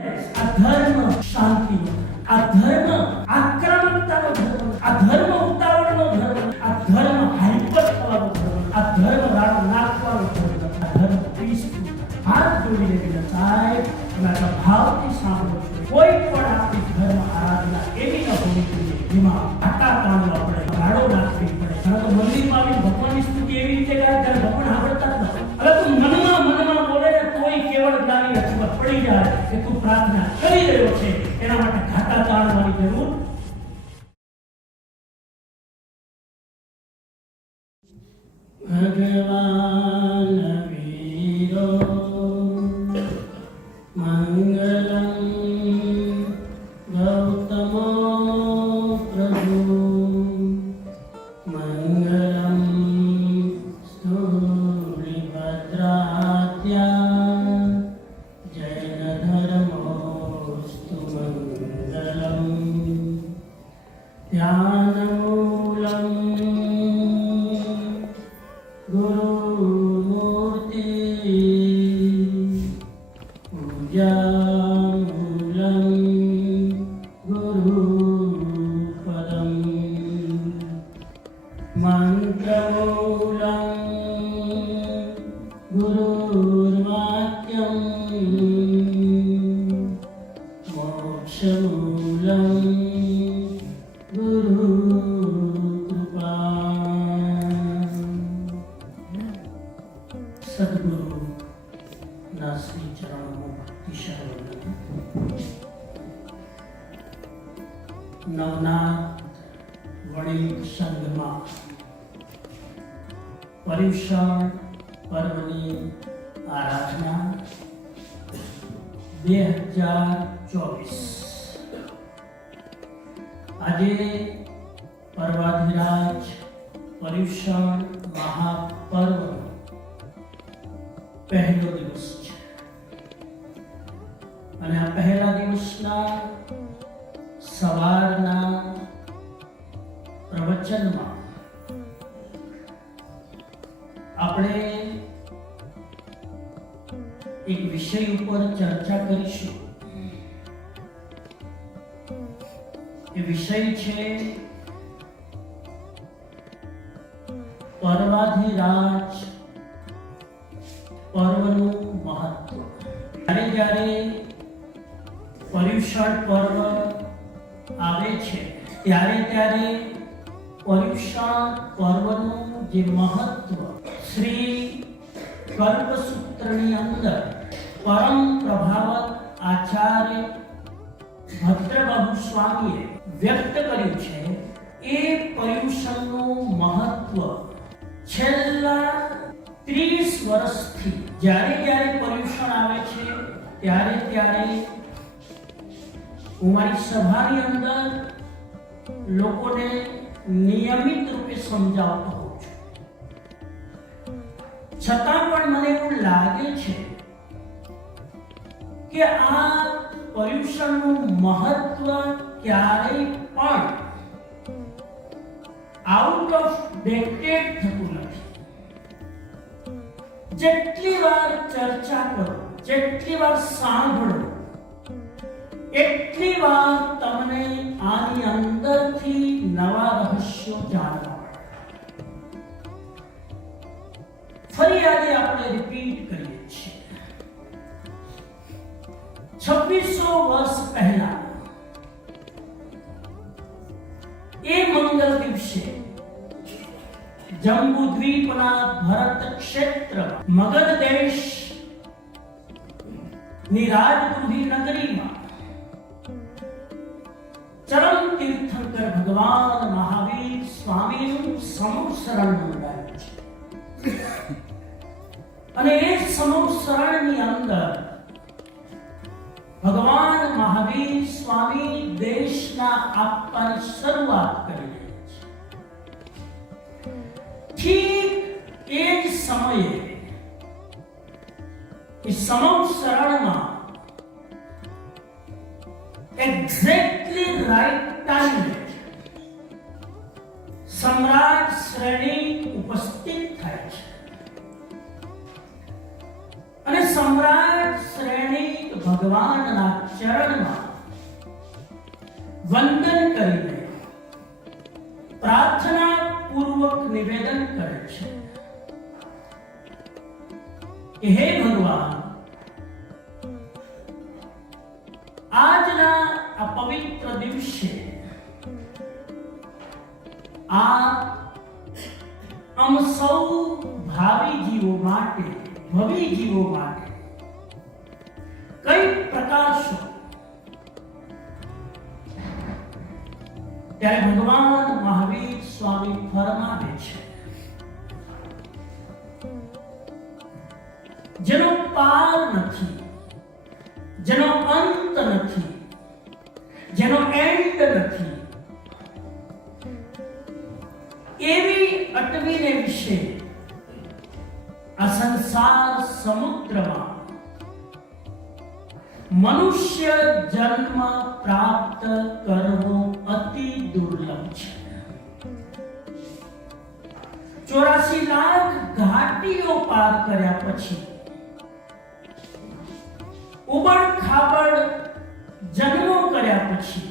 આ ધર્મ શાંતિનો, આ ધર્મ આક્રમકતાનો ધર્મ, આ ધર્મ ઉતાવળનો ધર્મ, આ ધર્મ હાઈપર થવાનો ધર્મ, આ ધર્મ રાગ નાખવાનો ધર્મ, આ ધર્મ પીસફુલ. હાથ જોડીને વિનંતી અને આ ભાવથી સાંભળો છો. કોઈ પણ આપણી ધર્મ આરાધના એવી ન હોવી જોઈએ જેમાં આટા કાંડો આપણે ગાળો નાખવી પડે. કારણ કે મંદિરમાં આવીને ભગવાનની સ્તુતિ એવી રીતે ગાય ત્યારે ભગવાન સાંભળતા જ નથી. હવે તું મનમાં બોલે ને કોઈ કેવળ જ્ઞાની રચવા પડી જાય કે તું પ્રાર્થના કરી રહ્યો છે, એના માટે ઘાટા તાણવાની જરૂર. ભગવાન વીરો મંગલમ ગૌતમો પ્રભુ મંગલમ સ્થૂલિભદ્રાત્યા જૈન ધર્મોસ્તુ મંગલમ ધ્યાનમૂલમ ગુરુમૂર્તિ પૂજામૂલમ ગુરુપદમ મંત્રમૂલમ ગુરુર્વાક્યમ મોક્ષમૂલમ સદગુરુ ના શ્રી ચરણોમાં ભક્તિશાળ નવનાથ વણિક સંઘમાં પર્યુષણ પર્વની આરાધના 2024. આજે પર્વાધિરાજ પર્યુષણ મહાપર્વ પહેલો દિવસ છે અને આ પહેલા દિવસના સવારના પ્રવચનમાં આપણે એક વિષય ઉપર ચર્ચા કરીશું. એ વિષય છે પર્વાધિરાજ પર્વનું મહત્વ. જ્યારે પર્યુષણ પર્વ આવે છે ત્યારે પર્યુષણ પર્વનું જે મહત્વ શ્રી કલ્પસૂત્રની અંદર પરમ પ્રભાવક આચાર્ય ભદ્રબાહુ સ્વામીએ વ્યક્ત કર્યું છે. એ પર્યુષણનું મહત્વ છેલ્લા 30 વર્ષથી જ્યારે પર્યુષણ આવે છે ત્યારે હું મારી સભાની અંદર લોકોને નિયમિત રૂપે સમજાવતો હોઉં છું. છતાં પણ મને એવું લાગે છે કે આ પર્યુષણનું મહત્વ ક્યારેય પણ આઉટ ઓફ ડેટેડ થતું નથી. જેટલી વાર ચર્ચા કરો, જેટલી વાર સાંભળો, એટલી વાર તમને આની અંદરથી નવા રહસ્યો જાણવા મળે. ફરી આજે આપણે રિપીટ કરીએ છીએ. 2600 વર્ષ પહેલા એ મંગલ દિવસે જંબુ દ્વીપના ભરત ક્ષેત્ર મગધ દેશ ની રાજગૃહી નગરીમાં ચરમ તીર્થંકર ભગવાન મહાવીર સ્વામીનું સમૂહશરણ નોંધાયું છે. અને એ સમૂહશરણની અંદર ભગવાન મહાવીર સ્વામી દેશના આપવાની શરૂઆત કરી રહ્યા છે. ઠીક એ જ સમયે એ સમૂહશરણમાં એક્ઝેક્ટલી રાઈટ ટાઈમ સમ્રાટ શ્રેણી ઉપસ્થિત થાય છે. અને સમ્રાટ શ્રેણી ભગવાનના ચરણમાં વંદન કરીને પ્રાર્થના પૂર્વક નિવેદન કરે છે કે હે ભગવાન, આજના આ પવિત્ર દિવસે આમ સૌ ભાવિ જીવો માટે, ભવિ જીવો માટે કઈ પ્રકાશો, ત્યારે ભગવાન મહાવીર સ્વામી ફરમાવે છે, જેનો પાર નથી, જેનો અંત નથી, જેનો એન્ડ નથી, એવી અટવીને વિશે આ સંસાર સમુદ્રમાં મનુષ્ય જન્મ પ્રાપ્ત કરવો અતિ દુર્લભ છે. 84 લાખ ઘાટીઓ પાર કર્યા પછી, ઉબડ ખાબડ જન્મો કર્યા પછી,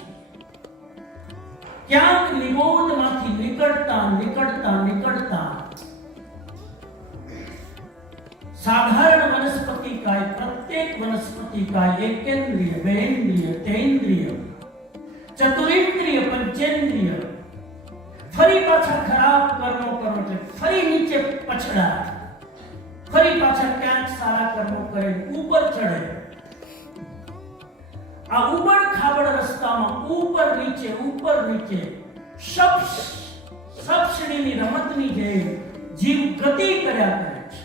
ક્યાંક નિબોધમાંથી નીકળતા સાધારણ વનસ્પતિ કાય, પ્રત્યેક વનસ્પતિ કાય એકેન્દ્રિય, બેન્દ્રિય, તેન્દ્રિય, ચતુરેન્દ્રિય, પંચેન્દ્રિય, ફરી પાછા ખરાબ કર્મો કરો એટલે ફરી નીચે પછડા, ફરી પાછા ક્યાંક સારા કર્મો કરે, ઉપર ચડે. આ ઉબડ ખાબડ રસ્તામાં ઉપર નીચે સબસીડીની રમતની જેમ જીવ ગતિ કર્યા કરે છે.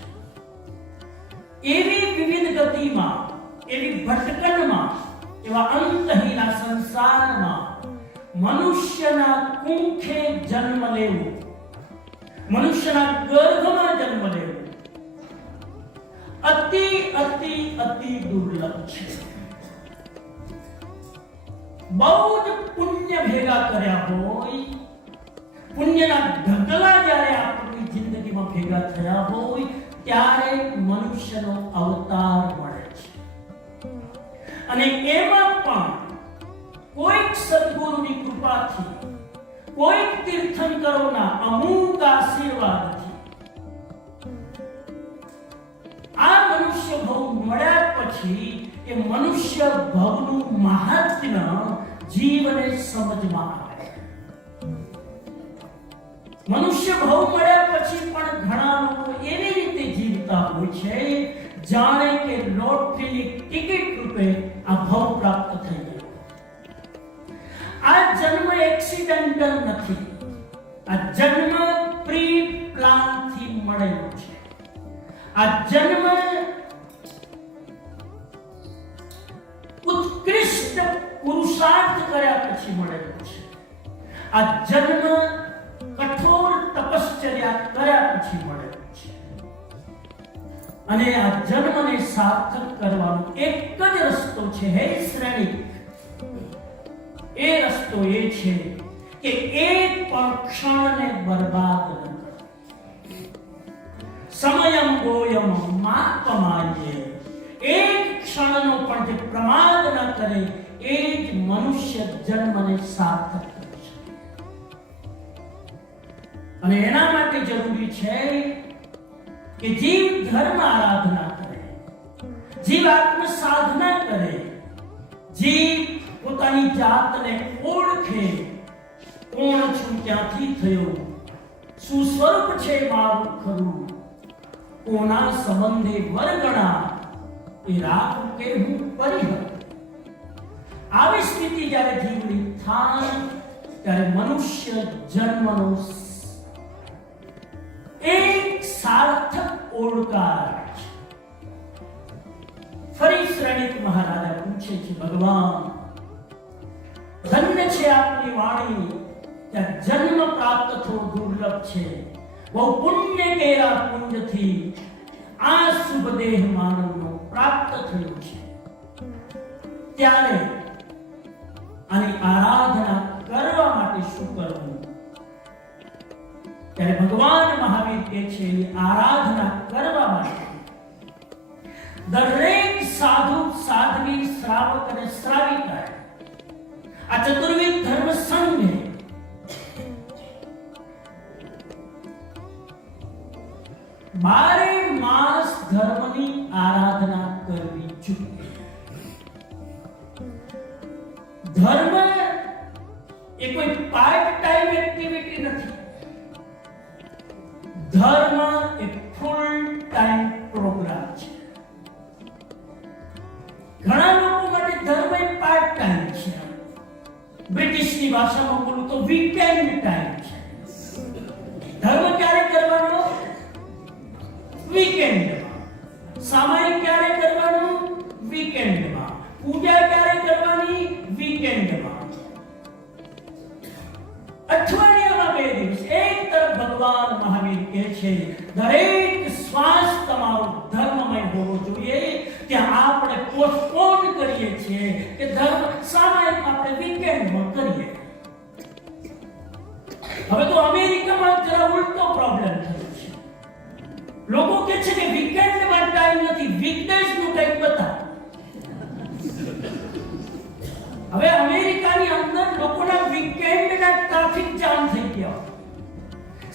એવી વિવિધ ગતિમાં, એવી ભટકણમાં, એવા અંતહીન સંસારમાં મનુષ્યના કુંખે જન્મ લેવો, મનુષ્યના ગર્ભમાં જન્મ લેવો અતિ અતિ અતિ દુર્લભ છે. બહુ જ પુણ્ય ભેગા કર્યા હોય, પુણ્યના ઢગલા જ્યારે આપણી જિંદગીમાં ભેગા થયા હોય ત્યારે મનુષ્યનો અવતાર મળે છે. અને એમાં પણ કોઈક સદગુરુની કૃપાથી, કોઈક તીર્થંકરોના અમુક આશીર્વાદથી આ મનુષ્ય ભવ મળ્યા પછી એ મનુષ્ય ભવનું મહાત્મ્ય જીવને સમજમાં આવે. મનુષ્ય ભવ મળ્યા પછી પણ ઘણા લોકો એવી રીતે જીવતા હોય છે જાણે કે લોટરીની ટિકિટ રૂપે આ ભવ પ્રાપ્ત થઈ ગયો. આ જન્મ એક્સિડેન્ટલ નથી, આ જન્મ પ્રી પ્લાન થી મળેલો છે. આ જન્મ ઉત્કૃષ્ટ પુરુષાર્થ કર્યા પછી મળેલો છે. આ જન્મ કઠોર તપશ્ચર્યા કર્યા પછી મળેલો છે. અને આ જન્મને સાર્થક કરવાનો એક જ રસ્તો છે, હે શ્રેણી. એ રસ્તો એ છે કે એક પણ ક્ષણને બરબાદ ન કરો. સમયમ ગોયમ માપમાયે. એક ક્ષણનો પણ જે પ્રમાદ ન કરે એ જ મનુષ્ય જન્મને સાર્થક કરે છે. અને એના માટે જરૂરી છે કે જીવ ધર્મ આરાધના કરે, જીવ આત્મ સાધના કરે, જીવ પોતાની જાતને ઓળખે. કોણ છું, ક્યાંથી થયો, શું સ્વરૂપ છે મારું ખરું, કોના સંબંધે વરગણા, એ રાખ કે હું પરિહર. આવી સ્થિતિ જ્યારે જીવની થાય ત્યારે મનુષ્ય જન્મનો એક સાર્થક ઓળકાર છે. ફરી શ્રેણીક મહારાજા પૂછે છે, ભગવાન ધન્ય છે આપની વાણી, ત્યાં જન્મ પ્રાપ્ત થવો દુર્લભ છે. બહુ પુણ્ય કેરા પુંજથી આ શુભ દેહ માનવનો પ્રાપ્ત થયો છે. ત્યારે આની આરાધના કરવા માટે શું કરવું? ત્યારે ભગવાન મહાવીર કહે છે, આરાધના કરવા માટે દરેક સાધુ સાધ્વી શ્રાવક અને શ્રાવિકા, આ ચતુર્વિધ ધર્મ સંઘે બારે માસ ધર્મની આરાધના કરવી જોઈએ. ધર્મ એ કોઈ પાર્ટ ટાઈમ એક્ટિવિટી નથી. ધર્મ એ ફૂલ ટાઈમ પ્રોગ્રામ છે. ઘણા લોકો માટે ધર્મ એ પાર્ટ ટાઈમ છે. બ્રિટિશની ભાષામાં બોલું તો વીકેન્ડ ટાઈમ છે. ધર્મ ક્યારે કરવાનો? વીકેન્ડમાં. સામાયિક ક્યારે કરવાનું? વીકેન્ડમાં. પૂજા ક્યારે કરવાની? વીકેન્ડમાં. અઠવાડિયામાં 2 દિવસ. એક તરફ ભગવાન મહાવીર કહે છે દરેક શ્વાસ તમારો ધર્મમય હોવો જોઈએ. ત્યાં આપણે પોસ્ટપોન કરીએ છીએ કે ધર્મ સામાયિક આપણે વીકેન્ડમાં કરીએ. હવે તો અમેરિકામાં જરા ઉલટો પ્રોબ્લેમ થયો છે. લોકો કહે છે કે વીકેન્ડમાં ટાઈમ નથી, વીકડેઝ નું કંઈક બતાવો. હવે અમેરિકાની અંદર લોકોના વીકેન્ડના ટ્રાફિક જામ થઈ ગયા.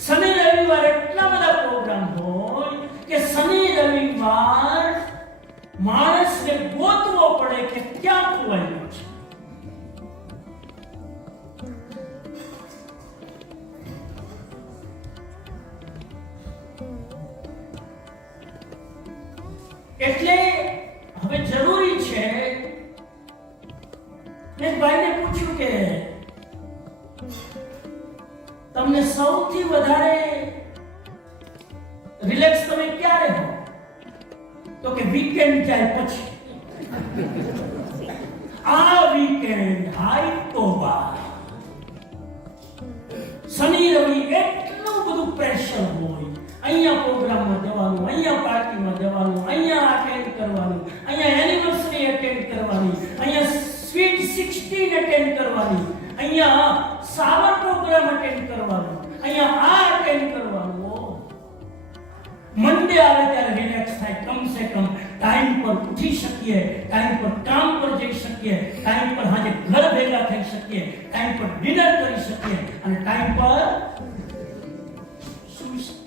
શનિ રવિવાર એટલા બધા પ્રોગ્રામ હોય કે શનિ રવિવાર માણસને ગોતવો પડે કે ક્યાં ખોવાયેલો છે. એટલે હવે જરૂરી છે. મેં ભાઈને પૂછ્યું કે તમને સૌથી વધારે રિલેક્સ તમે ક્યારે હો? તો કે વીકેન્ડ જાય પછી. આ વીકેન્ડ હાય તોબા. શનિ રવિ એટલું બધું પ્રેશર હોય. અહીંયા પ્રોગ્રામમાં જવાનું, અહીંયા પાર્ટીમાં જવાનું, અહીંયા અટેન્ડ કરવાનું, અહીંયા એનિવર્સરી અટેન્ડ કરવાની, અહીંયા સ્વીટ 16 અટેન્ડ કરવાની, અહીંયા સાવર પ્રોગ્રામ અટેન્ડ કરવાનો, અહીંયા આ અટેન્ડ કરવાનું. મંડે આવે ત્યારે રિલેક્સ થાય. કમ સે કમ ટાઈમ પર ઉઠી શકીએ, ટાઈમ પર કામ પર જઈ શકીએ, ટાઈમ પર હાજે ઘર ભેગા થઈ શકીએ, ટાઈમ પર ડિનર કરી શકીએ અને ટાઈમ પર સૂઈ શકીએ.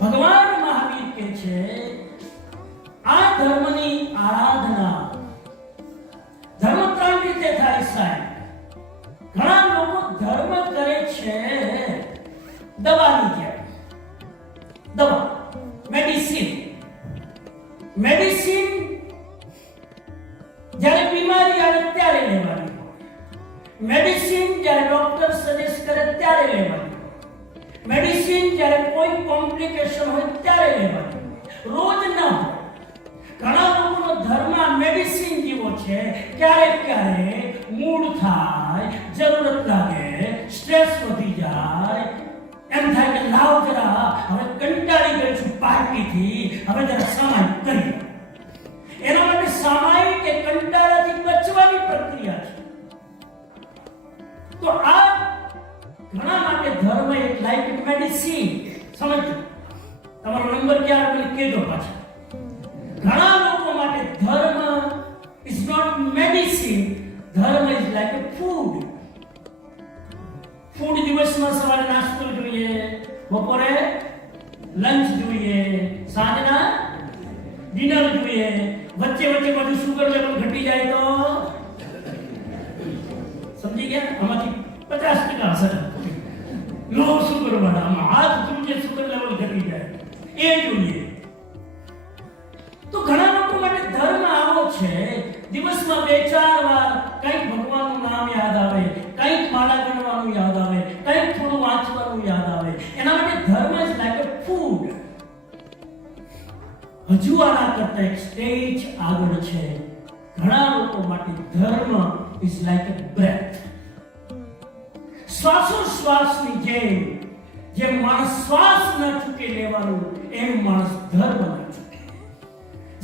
ભગવાન મહાવીર કહે છે આ ધર્મની આરાધના ધર્મ 3 રીતે થાય સાહેબ. ઘણા લોકો ધર્મ કરે છે દવાની જેમ. દવા, મેડિસિન. જ્યારે બીમારી આવે ત્યારે લેવાની હોય. મેડિસિન જ્યારે ડોક્ટર સજેસ્ટ કરે ત્યારે લેવાની. મેડિસિન જ્યારે કોઈ કોમ્પ્લિકેશન હોય ત્યારે લેવાની. રોજ ન હોય. ઘણા લોકોનો ધર્મ મેડિસિન જેવો છે. ક્યારેક મૂડ થાય, જરૂરત લાગે, સ્ટ્રેસ વધી જાય, એમ થાય કે લાવ જરા હવે કંટાળી ગયો છું પાર્ટીથી, હવે જરા સામાયિક કરીએ. એના માટે સામાયિક કે કંટાળાથી બચવાની પ્રક્રિયા છે. તો આ ઘણા માટે ધર્મ એક લાઈક મેડિસિન. સમજો તમારો નંબર ક્યાં મને કહેજો પાછા. ઘણા લોકો માટે ધર્મ ઇઝ નોટ મેડિસિન. ધર્મ is like a food. Food દિવસમાં સવારે નાસ્તો જોઈએ, બપોરે લંચ જોઈએ, સાંજના ડિનર જોઈએ. વચ્ચે વચ્ચે બધું સુગર લેવલ ઘટી જાય તો સમજી ગયા? આમાંથી 50% અસર લો સુગર વાળામાં હાથ ધૂળે સુગર લેવલ ઘટી જાય એ જોઈએ. તો ઘણા લોકો માટે ધર્મ આવો છે દિવસમાં 2-4 વાર કંઈક ભગવાનનું નામ યાદ આવે, કંઈક માળા ગણવાનું યાદ આવે, કંઈક થોડું વાંચવાનું યાદ આવે. એના માટે ધર્મ ઇઝ લાઈક અ ફૂડ. હજુ આના કરતા એક સ્ટેજ આગળ છે. ઘણા લોકો માટે ધર્મ ઇઝ લાઈક અ બ્રેથ. શ્વાસોશ્વાસની જેમ માણસ શ્વાસ ન ચૂકે લેવાનું, એમ માણસ ધર્મ ન ચૂકે.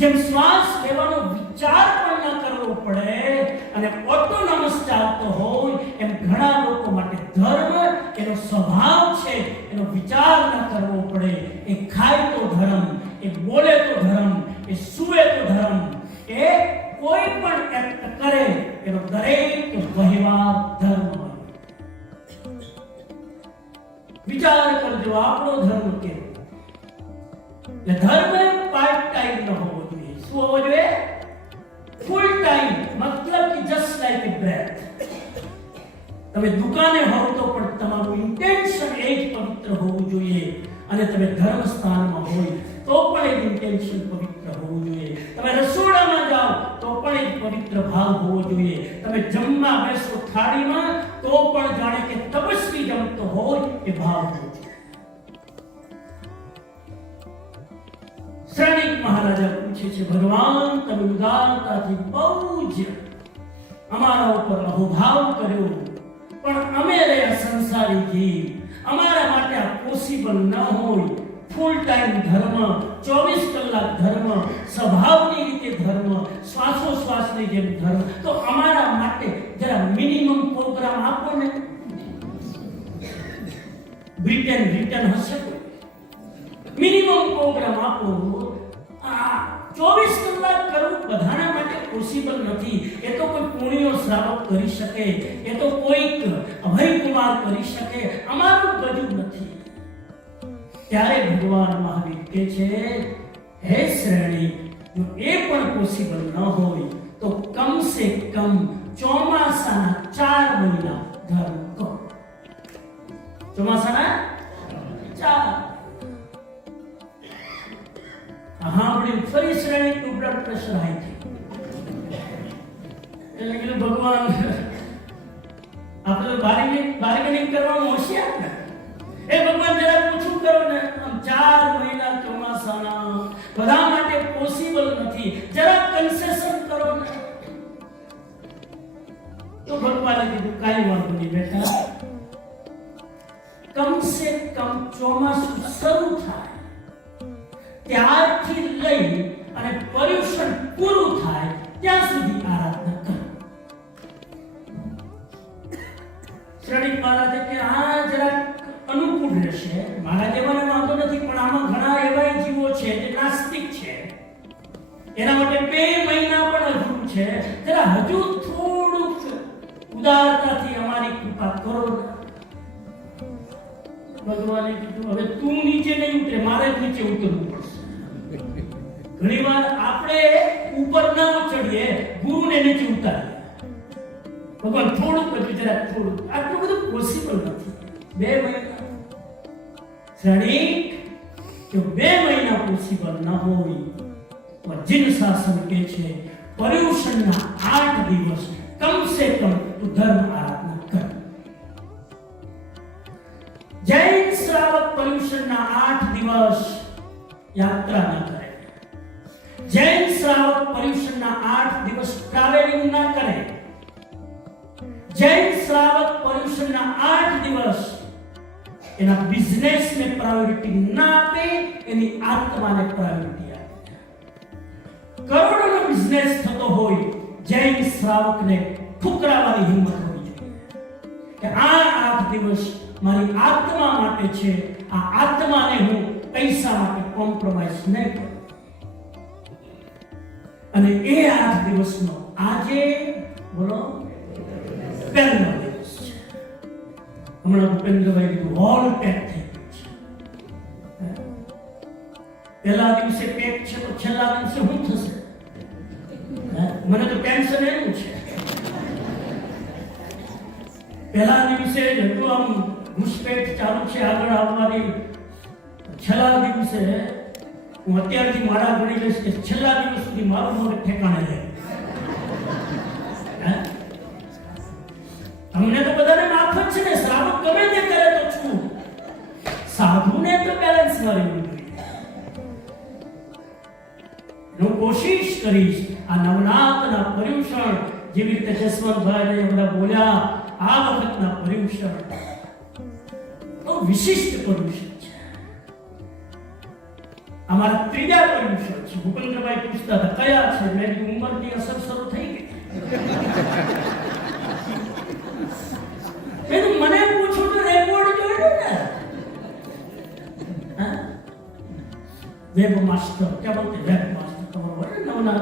જેમ શ્વાસ લેવાનો વિચાર પણ ન કરવો પડે અને ઓટોનોમસ ચાલતો હોય, એમ ઘણા લોકો માટે ધર્મ એનો સ્વભાવ છે, એનો વિચાર ન કરવો પડે. એ ખાય તો ધર્મ, એ બોલે તો ધર્મ, એ સૂવે તો ધર્મ, આપણો ધર્મ કેવો? એટલે ધર્મ પાર્ટ ટાઈમ ન હોવો જોઈએ. શું હોવો જોઈએ? Full time. મતલબ કે જસ્ટ લાઈક એ બ્રેથ. તમે દુકાને હોવ તો પણ તમારું ઇન્ટેન્શન એ જ પવિત્ર હોવું જોઈએ, અને તમે ધર્મ સ્થાનમાં હોય તો પણ એ ઇન્ટેન્શન પવિત્ર હોવું જોઈએ. તમે રસોડામાં જાઓ તો પણ એક પવિત્ર ભાવ હોવો જોઈએ. તમે જમવા બેસો થાળીમાં તો પણ જાણે કે તપસ્વી જમતો હોય એ ભાવ હોવો જોઈએ. શ્રેણિક મહારાજા પૂછે છે, ભગવાન તમે ઉદારતાથી બહુ જ અમારા ઉપર અહોભાવ કર્યો, પણ અમે રહ્યા સંસારી જીવ, અમારા માટે આ પોસિબલ ન હોય. ફૂલ ટાઈમ ધર્મ, 24 કલાક ધર્મ, સ્વભાવની રીતે ધર્મ, શ્વાસોશ્વાસની જેમ ધર્મ, તો અમારા માટે જરા મિનિમમ પ્રોગ્રામ આપો ને. બ્રિટન હશે કોઈ મિનિમમ પ્રોગ્રામ આપો. આ 24 કલાક કરવું બધાના માટે પોસિબલ નથી. એ તો કોઈ પુણ્યો શ્રાવક કરી શકે, એ તો કોઈક અભયકુમાર કરી શકે, અમારું ગજું નથી. ત્યારે ભગવાન મહાવીર કહે છે, હે શ્રેણી, જો એ પણ પોસિબલ ન હોય તો કમ સે કમ ચોમાસાના 4 મહિના ધર્મ કરો. ચોમાસાના 4. હાંભળી ફરી શ્રેણીનું બ્લડ પ્રેશર હાઈ થયું. એટલે કીધું ભગવાન આપણે બાર્ગેનિંગ કરવાનું હોશિયાર ને. એ ભગવાન જરા પૂછું કરો ને, આમ 4 મહિના ચોમાસાના બધા માટે પોસિબલ નથી, જરા કન્સેશન કરો ને. તો ભગવાને કીધું કાંઈ વાંધો નહીં બેટા, કમ સે કમ ચોમાસું શરૂ થાય ત્યારથી લઈ અને પર્યુષણ પૂરું થાય ત્યાં સુધી આરાધના કરો. શ્રેણીક મહારાજે કે આ જરા અનુકૂળ રહેશે, મારા જેવાને વાંધો નથી, પણ આમાં ઘણા એવા જીવો છે જે નાસ્તિક છે, એના માટે 2 મહિના પણ અધૂરું છે. જરા હજુ થોડુંક ઉદારતાથી અમારી કૃપા કરો. ભગવાને કીધું, હવે તું નીચે નહીં ઉતરે, મારે જ નીચે ઉતરવું પડશે. ઘણીવાર આપણે ઉપર ના ચડીએ, ગુરુને નીચે ઉતારીએ. ભગવાન થોડુંક બધું, જરા થોડુંક, આટલું બધું પોસિબલ નથી. 2 મહિના શ્રેણીક, જો 2 મહિના પોસિબલ ન હોય તો જીન શાસન કહે છે, પર્યુષણના 8 દિવસ કમ સે કમ તું ધર્મ આરાધના કર. જૈન શ્રાવક પર્યુષણના 8 દિવસ યાત્રા ન કરે. જૈન શ્રાવક પર્યુષણના 8 દિવસ ટ્રાવેલિંગ ન કરે. જૈન શ્રાવક પર્યુષણના 8 દિવસ એના બિઝનેસને પ્રાયોરિટી ના આપે, એની આત્માને પ્રાયોરિટી આપે. કરોડોનો બિઝનેસ થતો હોય, જૈન શ્રાવકને ઠુકરાવવાની હિંમત હોવી જોઈએ કે આ 8 દિવસ મારી આત્મા માટે છે, આ આત્માને હું પૈસા માટે કોમ્પ્રોમાઇઝ નહીં કરું. અને એ 8 દિવસનો આજે બોલો પહેલો દિવસ છે. હમણાં ભૂપેન્દ્રભાઈ કીધું હોલ પેક થઈ ગયું છે. પહેલા દિવસે પેક છે તો છેલ્લા દિવસે શું થશે? મને તો ટેન્શન એવું છે. પહેલા દિવસે જેટલું આમ ઘૂસપેટ ચાલુ છે આગળ આવવાની, છેલ્લા દિવસે હું અત્યારથી મારા ગણી લઈશ કે છેલ્લા દિવસ સુધી મારું મગજ ઠેકાણે રહે. તમને તો બધાને માફ જ છે ને, શ્રાવક ગમે તે કરે તો છું, સાધુને તો બેલેન્સમાં રહેવું જોઈએ. હું કોશિશ કરીશ આ નવનાથના પર્યુષણ, જેવી રીતે જસવંતભાઈ બધા બોલ્યા, આ વખતના પર્યુષણ તો વિશિષ્ટ પર્યુષણ છે. અમારા 3જા પર્યુષણ છે. ભૂપેન્દ્રભાઈ પૂછતા હતા કયા છે, મેં ઉંમરની અસર શરૂ થઈ ગઈ. મને પૂછું તો રેકોર્ડ જોયું ને. વેબ માસ્ટર क्या बोलते वेब मास्टर ખબર હોય નવના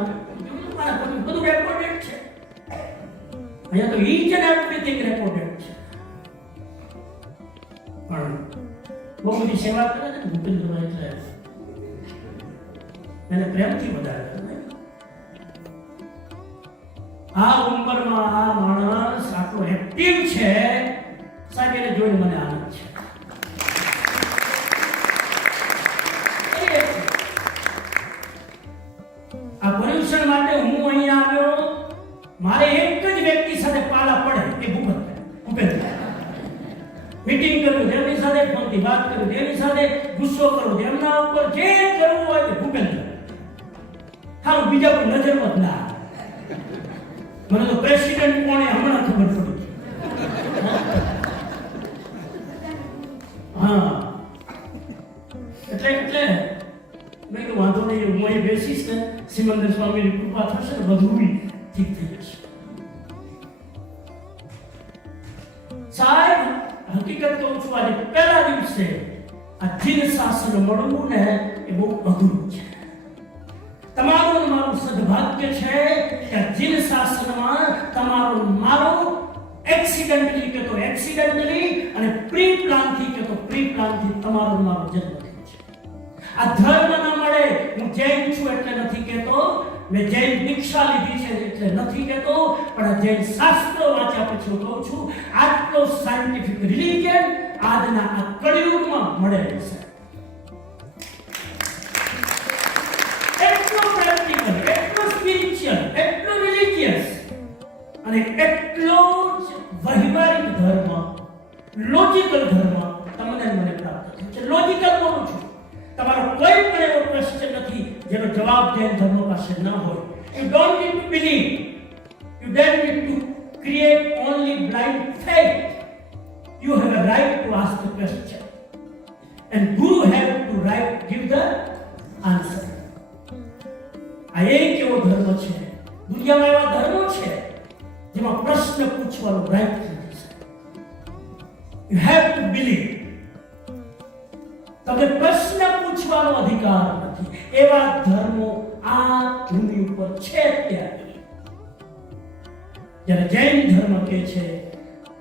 મારા બધું રેકોર્ડેડ છે. અહીંયા તો ઈચ એન્ડ એવરીથિંગ રેકોર્ડેડ છે. પણ બહુ બધી સેવા કરે ને ભૂપેન્દ્રભાઈ, એટલે એને પ્રેમથી વધારે કરે. આ ઉંમરમાં આ માણસ આટલો એક્ટિવ છે, સાહેબ એને જોઈને મને આનંદ છે. આ પર્યુષણ માટે હું અહીંયા આવ્યો, મારે એક જ વ્યક્તિ સાથે પાલા પડે, એ ભૂપેન્દ્ર. મીટિંગ કરવું, જેમની સાથે ફોનથી વાત કરવી, જેમની સાથે ગુસ્સો કરવો, જેમના ઉપર જે કરવું હોય તે ભૂપેન્દ્ર. હા, બીજા પર નજર મત ના. મને તો પ્રેસિડેન્ટ કોણે હમણાં ખબર પડી. હા, એટલે મેં તો વાંધો નહીં, હું અહીં બેસીશ ને, સિમંદર સ્વામીની કૃપા થશે ને, બધું ઠીક થઈ જશે. સાહેબ, હકીકત કહું છું, આજે પહેલા દિવસે આ જીન શાસ્ત્ર મળવું ને એ બહુ અઘરું છે. તમારું મારું સદભાગ્ય છે કે જીન શાસ્ત્રમાં તમારું મારું એક્સિડન્ટલી કે તો એક્સિડન્ટલી અને પ્રી પ્લાનથી કે તો પ્રી પ્લાનથી તમારું મારું જન્મ થયો છે. આ ધર્મ ન મળે, હું જૈન છું એટલે નથી કહેતો, મેં જૈન દીક્ષા લીધી છે એટલે નથી કહેતો, પણ આ જૈન શાસ્ત્રો વાંચ્યા પછી હું કહું છું, આટલો સાયન્ટિફિક રિલિજન આજના આ કળિયુગમાં મળે છે. એટલો પ્રેક્ટિકલ, એટલો સ્પિરિચ્યુઅલ, એટલો રિલિજિયસ અને એટલો જ વ્યવહારિક ધર્મ, લોજિકલ ધર્મ તમને મને પ્રાપ્ત થયો છે. લોજિકલ બોલું છું, તમારો કોઈ પણ એવો ક્વેશ્ચન નથી જેનો જવાબ જૈન ધર્મ પાસે ન હોય. You don't need to believe. You don't need to create only blind faith. You have a right to ask the question. And Guru have to give the answer. આ એક એવો ધર્મ છે, દુનિયામાં એવા ધર્મો છે જેમાં પ્રશ્ન પૂછવાનો રાઈટ નથી. You have to believe. તમને પ્રશ્ન પૂછવાનો અધિકાર નથી. એવા ધર્મો આ ભૂમિ ઉપર છે. ત્યારે જૈન ધર્મ કહે છે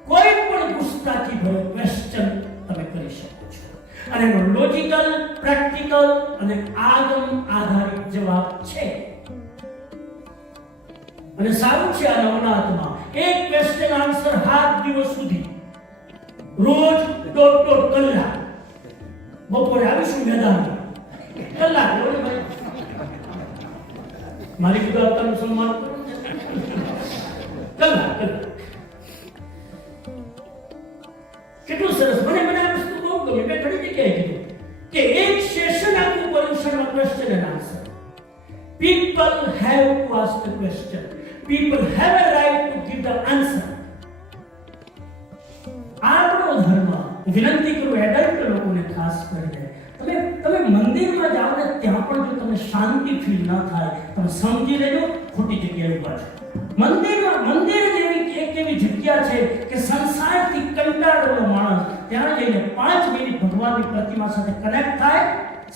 કોઈ પણ ગુસ્તાખી ભર્યો ક્વેશ્ચન તમે કરી શકો છો અને એનો લોજિકલ, પ્રેક્ટિકલ અને આગમ આધારિત જવાબ છે. અને સારું છે આ નવનાથમાં એક ક્વેશ્ચન આન્સર 7 દિવસ સુધી રોજ દોઢ કલાક. બપોરે આવીશું મેદાનમાં કલાક બોલો ભાઈ, મારી ગુરુતાનું સન્માન કરો. કલાક કેટલું સરસ. મને આ વસ્તુ બહુ ગમે. મેં ઘણી જગ્યાએ કીધું કે એક સેશન આખું પર્યુષણમાં question and answer. People have to ask the question. People have a right to give the answer. આપણો ધર્મ, વિનંતી કરું એડલ્ટ લોકોને ખાસ કરીને, તમે મંદિરમાં જાઓ ને ત્યાં પણ જો તમને શાંતિ ફીલ ન થાય, તમે સમજી લેજો ખોટી જગ્યાએ ઉભા છો. મંદિર જેવી એક એવી જગ્યા છે કે સંસારથી કંટાળેલો માણસ ત્યાં જઈને 5 મિનિટ ભગવાનની પ્રતિમા સાથે કનેક્ટ થાય,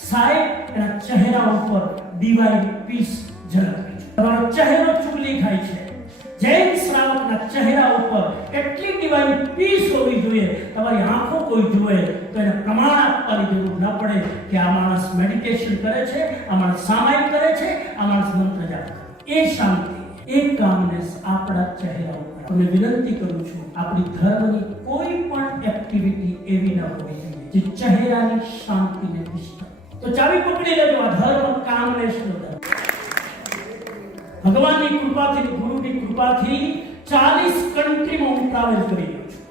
સાહેબ એના ચહેરા ઉપર ડિવાઇન પીસ ઝલકે છે. તમારો ચહેરો ચુગલી ખાય છે. જૈન શ્રાવકના ચહેરા ઉપર એટલી ડિવાઇન પીસ હોવી જોઈએ, તમારી આંખો કોઈ જોવે તો એને પ્રમાણ આપવાની જરૂર ન પડે કે આ માણસ મેડિટેશન કરે છે, આ માણસ સામાયિક કરે છે, આ માણસ મંત્ર જાપ કરે. એ શાંતિ, એ કામનેસ આપણા ચહેરા ઉપર. તમને વિનંતી કરું છું, આપણી ધર્મની કોઈ પણ એક્ટિવિટી એવી ન હોવી જોઈએ જે ચહેરાની શાંતિને ડિસ્ટર્બ. તો ચાવી પકડી લેજો, આ ધર્મ કામનેસનો ધર્મ. ભગવાનની કૃપાથી, ગુરુની કૃપાથી 40 કન્ટ્રીમાં હું ટ્રાવેલ કરી રહ્યો છું.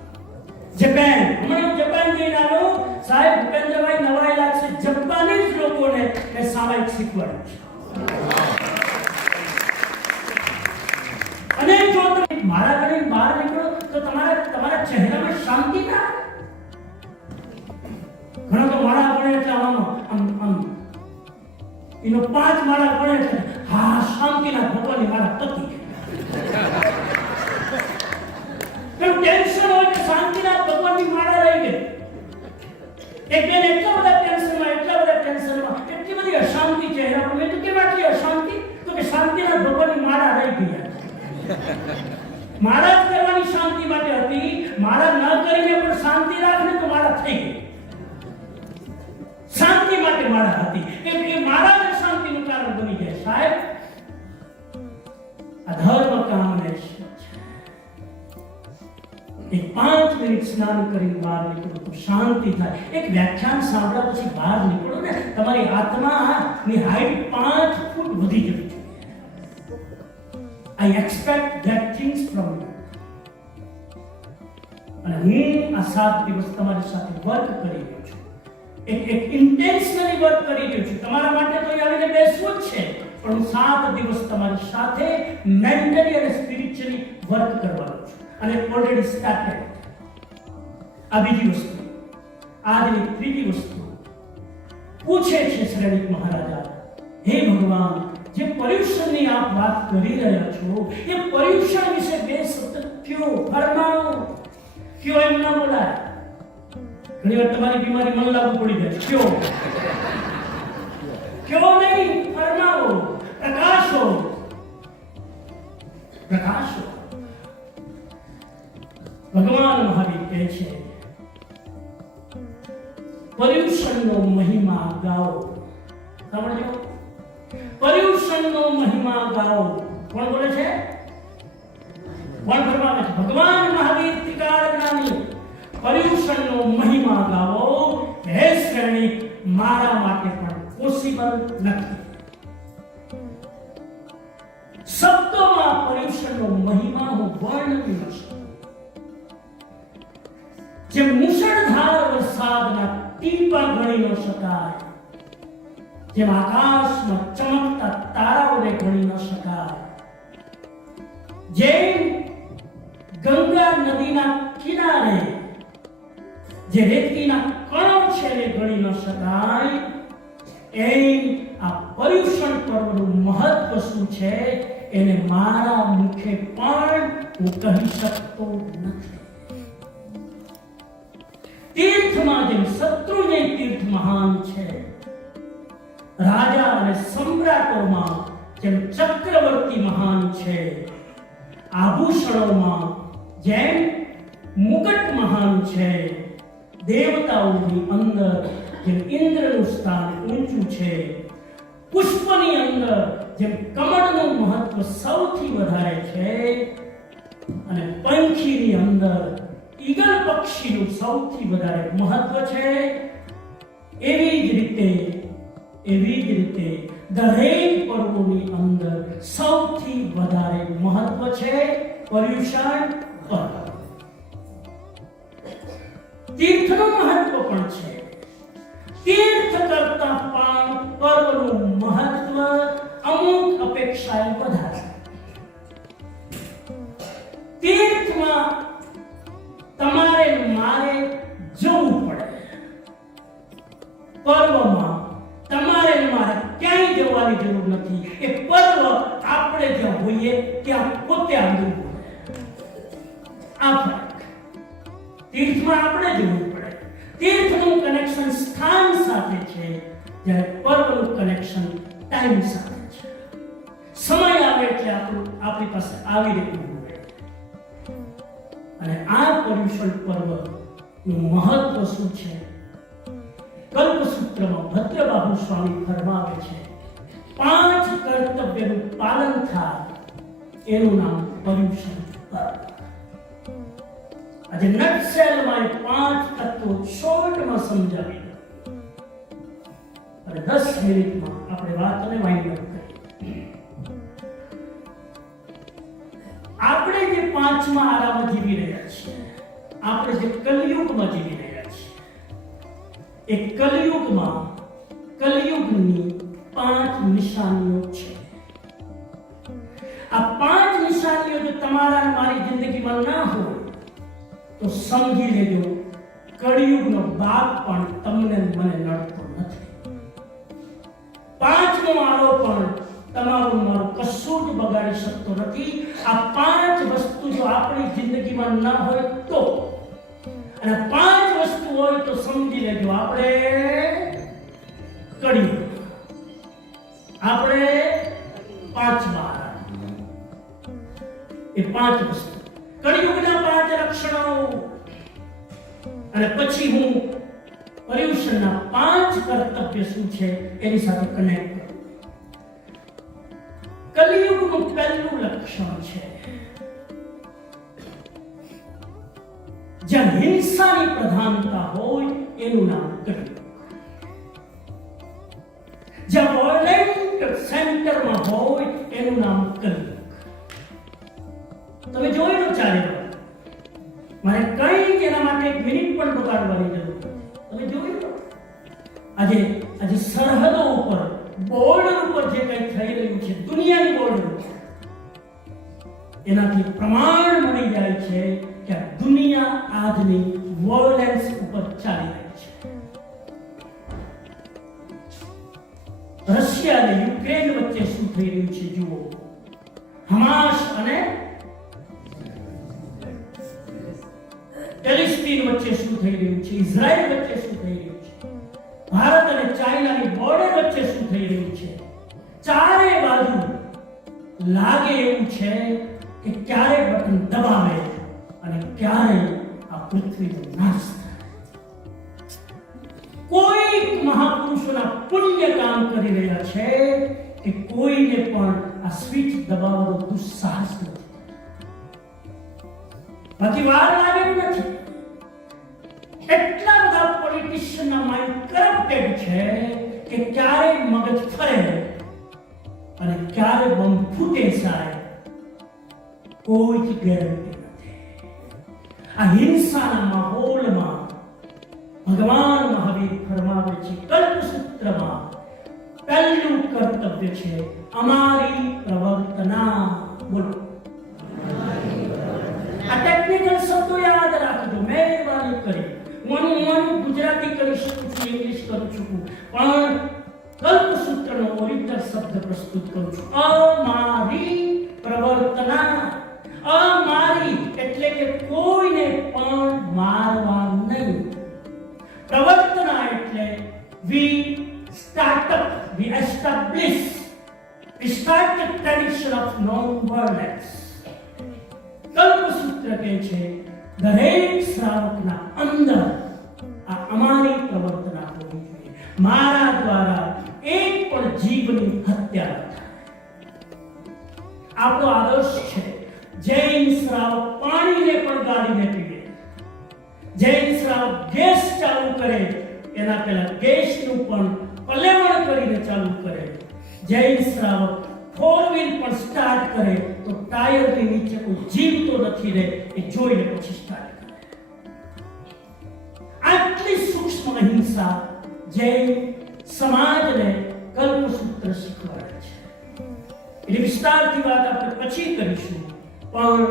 જાપાન, હમણાં હું જાપાન જઈને આવ્યો. સાહેબ ભૂપેન્દ્રભાઈ નવાઈ લાગશે, જાપાનીઝ લોકોને મેં સામાયિક શીખવાડ્યું છે. અને જો તમે મારા ઘરે બહાર નીકળો તો તમારા ચહેરામાં શાંતિ ના. ઘણા તો માળા પડે એટલે આમ એનો 5 માળા પડે એટલે હા શાંતિના ભગવાનની માળા પતિ. પેલું ટેન્શન હોય કે શાંતિના ભગવાનની માળા રહી ગઈ. એક બેન એટલા બધા ટેન્શનમાં, એટલી બધી અશાંતિ ચહેરા પર. મેં તો કેમ આટલી અશાંતિ? તો કે શાંતિના ભગવાનની માળા રહી ગયા. માળા જ કરવાની શાંતિ માટે હતી. માળા ન કરીને પણ શાંતિ રાખને તો માળા થઈ ગઈ. 5 મિનિટ સ્નાન કરીને બહાર નીકળો તો શાંતિ થાય. એક વ્યાખ્યાન સાંભળ્યા પછી બહાર નીકળો ને, તમારી આત્માની હાઈટ 5 ફૂટ વધી જવી જોઈએ. I expect that things from you. અને હું આ 7 દિવસ તમારી સાથે વર્ક કરી રહ્યો છું. એક ઇન્ટેન્શનલી વર્ક કરી રહ્યો છું. તમારા માટે તો આવીને બેસવું જ છે, પણ હું 7 દિવસ તમારી સાથે મેન્ટલી અને સ્પિરિચ્યુઅલી વર્ક કરવાનો છું. અને ઓલરેડી સ્ટાર્ટેડ. આ બીજી વસ્તુ. આજની ત્રીજી વસ્તુ પૂછે છે શ્રેણીક મહારાજા, હે ભગવાન, જે પર્યુષણની આપ વાત કરી રહ્યા છો, એ પર્યુષણ વિશે બે શબ્દ કયો, ફરમાવો. કયો એમ ના બોલાય. ઘણી વાર તમારી બીમારી મન લાગુ પડી જાય. કયો નહીં, ફરમાવો, પ્રકાશો. ભગવાન મહાવીર કહે છે, પર્યુષણનો મહિમા ગાઓ. સાંભળજો, પર્યુષણનો મહિમા ગાઓ. કોણ બોલે છે? કોણ ફરમાવે છે? ભગવાન મહાવીર ત્રિકાળ જ્ઞાની. પર્યુષણનો મહિમા ગાઓ. હે શ્રેણી, મારા માટે પણ પોસિબલ નથી. શબ્દોમાં પર્યુષણનો મહિમા હું વર્ણવી ન શકું. જે મુશળધાર વરસાદના ટીપા ગણી ન શકાય, જેમ આકાશમાં ચમકતા તારાઓને ગણી ન શકાય, જેમ ગંગા નદીના કિનારે જે રેતીના કણો છે એ ગણી ન શકાય, એમ આ પર્યુષણ પર્વનું મહત્વ શું છે એને મારા મુખે પણ હું કહી શકતો નથી. તીર્થમાં જેમ શત્રુંજય તીર્થ મહાન છે, રાજા અને સમ્રાટોમાં જેમ ચક્રવર્તી મહાન છે, આભૂષણોમાં જેમ મુકટ મહાન છે, દેવતાઓની અંદર જેમ ઇન્દ્રનું સ્થાન ઊંચું છે, પુષ્પની અંદર જેમ કમળનું મહત્વ સૌથી વધારે છે, અને પંખીની અંદર ઈગલ પક્ષીનું સૌથી વધારે મહત્વ છે, એવી જ રીતે દરેક પર્વોની અંદર સૌથી વધારે મહત્વ છે પર્યુષણ પર્વ. તીર્થનું મહત્વ પણ છે. તીર્થ કરતા પણ પર્વનું મહત્વ અમુક અપેક્ષાએ વધારે. તીર્થમાં તમારે મારે જવું પડે. પર્વમાં તમારે મારે ક્યાંય જવાની જરૂર નથી. એ પર્વ આપણે જ્યાં હોઈએ ત્યાં પોતે આવવું પડે. આ ફરક. તીર્થમાં આપણે જવું પડે. તીર્થનું કનેક્શન સ્થાન સાથે છે, જ્યારે પર્વનું કનેક્શન ટાઈમ સાથે છે. સમય આવે એટલે આપણી પાસે આવી રહેવું પડે. અને આ પર્યુષણ પર્વનું મહત્વ શું છે? કલ્પસૂત્રમાં ભદ્રબાહુ સ્વામી ફરમાવે છે, 5 કર્તવ્યનું પાલન થાય એનું નામ પર્યુષણ પર્વ. આજે નટસેલમાં 5 તત્વો શોર્ટમાં સમજાવી અને 10 મિનિટમાં આપણે વાતને વાઇન્ડ અપ કરીએ. આપણે જે 5મા આરામાં જીવી રહ્યા છીએ, આપણે જે કલયુગમાં જીવી રહ્યા છીએ, એ કલયુગની 5 નિશાનીઓ છે. આ 5 નિશાનીઓ જો તમારા અને મારી જિંદગીમાં ના હોય તો સમજી લેજો, કળિયુગનો બાપ પણ તમને મને નડતો નથી. 5મો આરો પણ તમારું મારું કશું જ બગાડી શકતો નથી. આ 5 વસ્તુ જો આપણી જિંદગીમાં ના હોય તો, અને 5 વસ્તુ હોય તો સમજી લેજો આપણે કળિયુગ. આપણે 5મા આરા. એ 5 વસ્તુ કળિયુગના 5 લક્ષણો, અને પછી હું પર્યુષણના 5 કર્તવ્ય શું છે એની સાથે કનેક્ટ કરું. કલિયુગનું પહેલું લક્ષણ છે હિંસાની પ્રધાનતા હોય એનું નામ કલયુગ. જ્યાં વોયલેન્ટ સેન્ટરમાં હોય એનું નામ કલયુગ. તમે જોઈ લો ચારે બાજુ. મારે કઈ એના માટે એક મિનિટ પણ બગાડવાની જરૂર નથી. તમે જોઈ લો આજે સરહદો ઉપર, બોર્ડર ઉપર જે કંઈ થઈ રહ્યું છે, દુનિયાની બોર્ડર ઉપર, એનાથી પ્રમાણ મળી જાય છે કે આ દુનિયા આજની વોયલેન્સ ઉપર ચાલી રહી છે. રશિયા અને યુક્રેન વચ્ચે શું થઈ રહ્યું છે જુઓ. હમાસ અને પેલેસ્ટીન વચ્ચે શું થઈ રહ્યું છે, ઇઝરાયલ વચ્ચે શું થઈ રહ્યું છે, ભારત અને ચાઇનાની બોર્ડર વચ્ચે શું થઈ રહ્યું છે. ચારે બાજુ લાગે એવું છે કે ક્યારે બટન દબાવે અને ક્યારે આ પૃથ્વીનો નાશ થાય. કોઈ મહાપુરુષોના પુણ્ય કામ કરી રહ્યા છે કે કોઈને પણ આ સ્વિચ દબાવવાનો દુસ્સાહસ નથી. બાકી વાર લાગે એવું નથી. એટલા બધા પોલિટિશિયનના માઇન્ડ કરપ્ટેડ છે કે ક્યારે મગજ ફરે અને ક્યારે બોમ્બ ફૂટે સાહેબ કોઈ જ ગેરંટી નથી. આ હિંસાના માહોલમાં ભગવાન મહાવીર ફરમાવે છે કલ્પસૂત્રમાં પહેલું કર્તવ્ય છે અમારી પ્રવર્તના. બોલો, આ ટેકનિકલ શબ્દો યાદ રાખજો. મહેરબાની કરી હું ગુજરાતી કરી શકું છું, ઇંગ્લિશ કરું છું, પણ કલ્પસૂત્રનો ઓરિજિનલ શબ્દ પ્રસ્તુત કરું છું. અમારી પ્રવર્તના. અમારી એટલે કે કોઈને પણ મારવાનું નહીં. પ્રવર્તના એટલે we start up, we establish, we start the tradition of non-violence. Kalpasutra કહે છે દરેક શ્રાવકના અંદર આ અમારી પ્રવર્તના હોવી જોઈએ. મારા દ્વારા એક પણ જીવની હત્યા ન થાય. આપણો આદર્શ છે જૈન શ્રાવક પાણીને પણ ગાળીને પીવે, જૈન શ્રાવક ગેસ ચાલુ કરે એના પહેલા ગેસનું પણ પલેવણ કરીને ચાલુ કરે, જૈન શ્રાવક ફોર વ્હીલ પણ સ્ટાર્ટ કરે તો ટાયરની નીચે કોઈ જીવતો નથી રહે એ જોઈને પછી સ્ટાર્ટ કરે. આટલી સૂક્ષ્મ અહિંસા જૈન સમાજને કલ્પસૂત્ર શીખવાડે છે. એટલે વિસ્તારથી વાત આપણે પછી કરીશું, પણ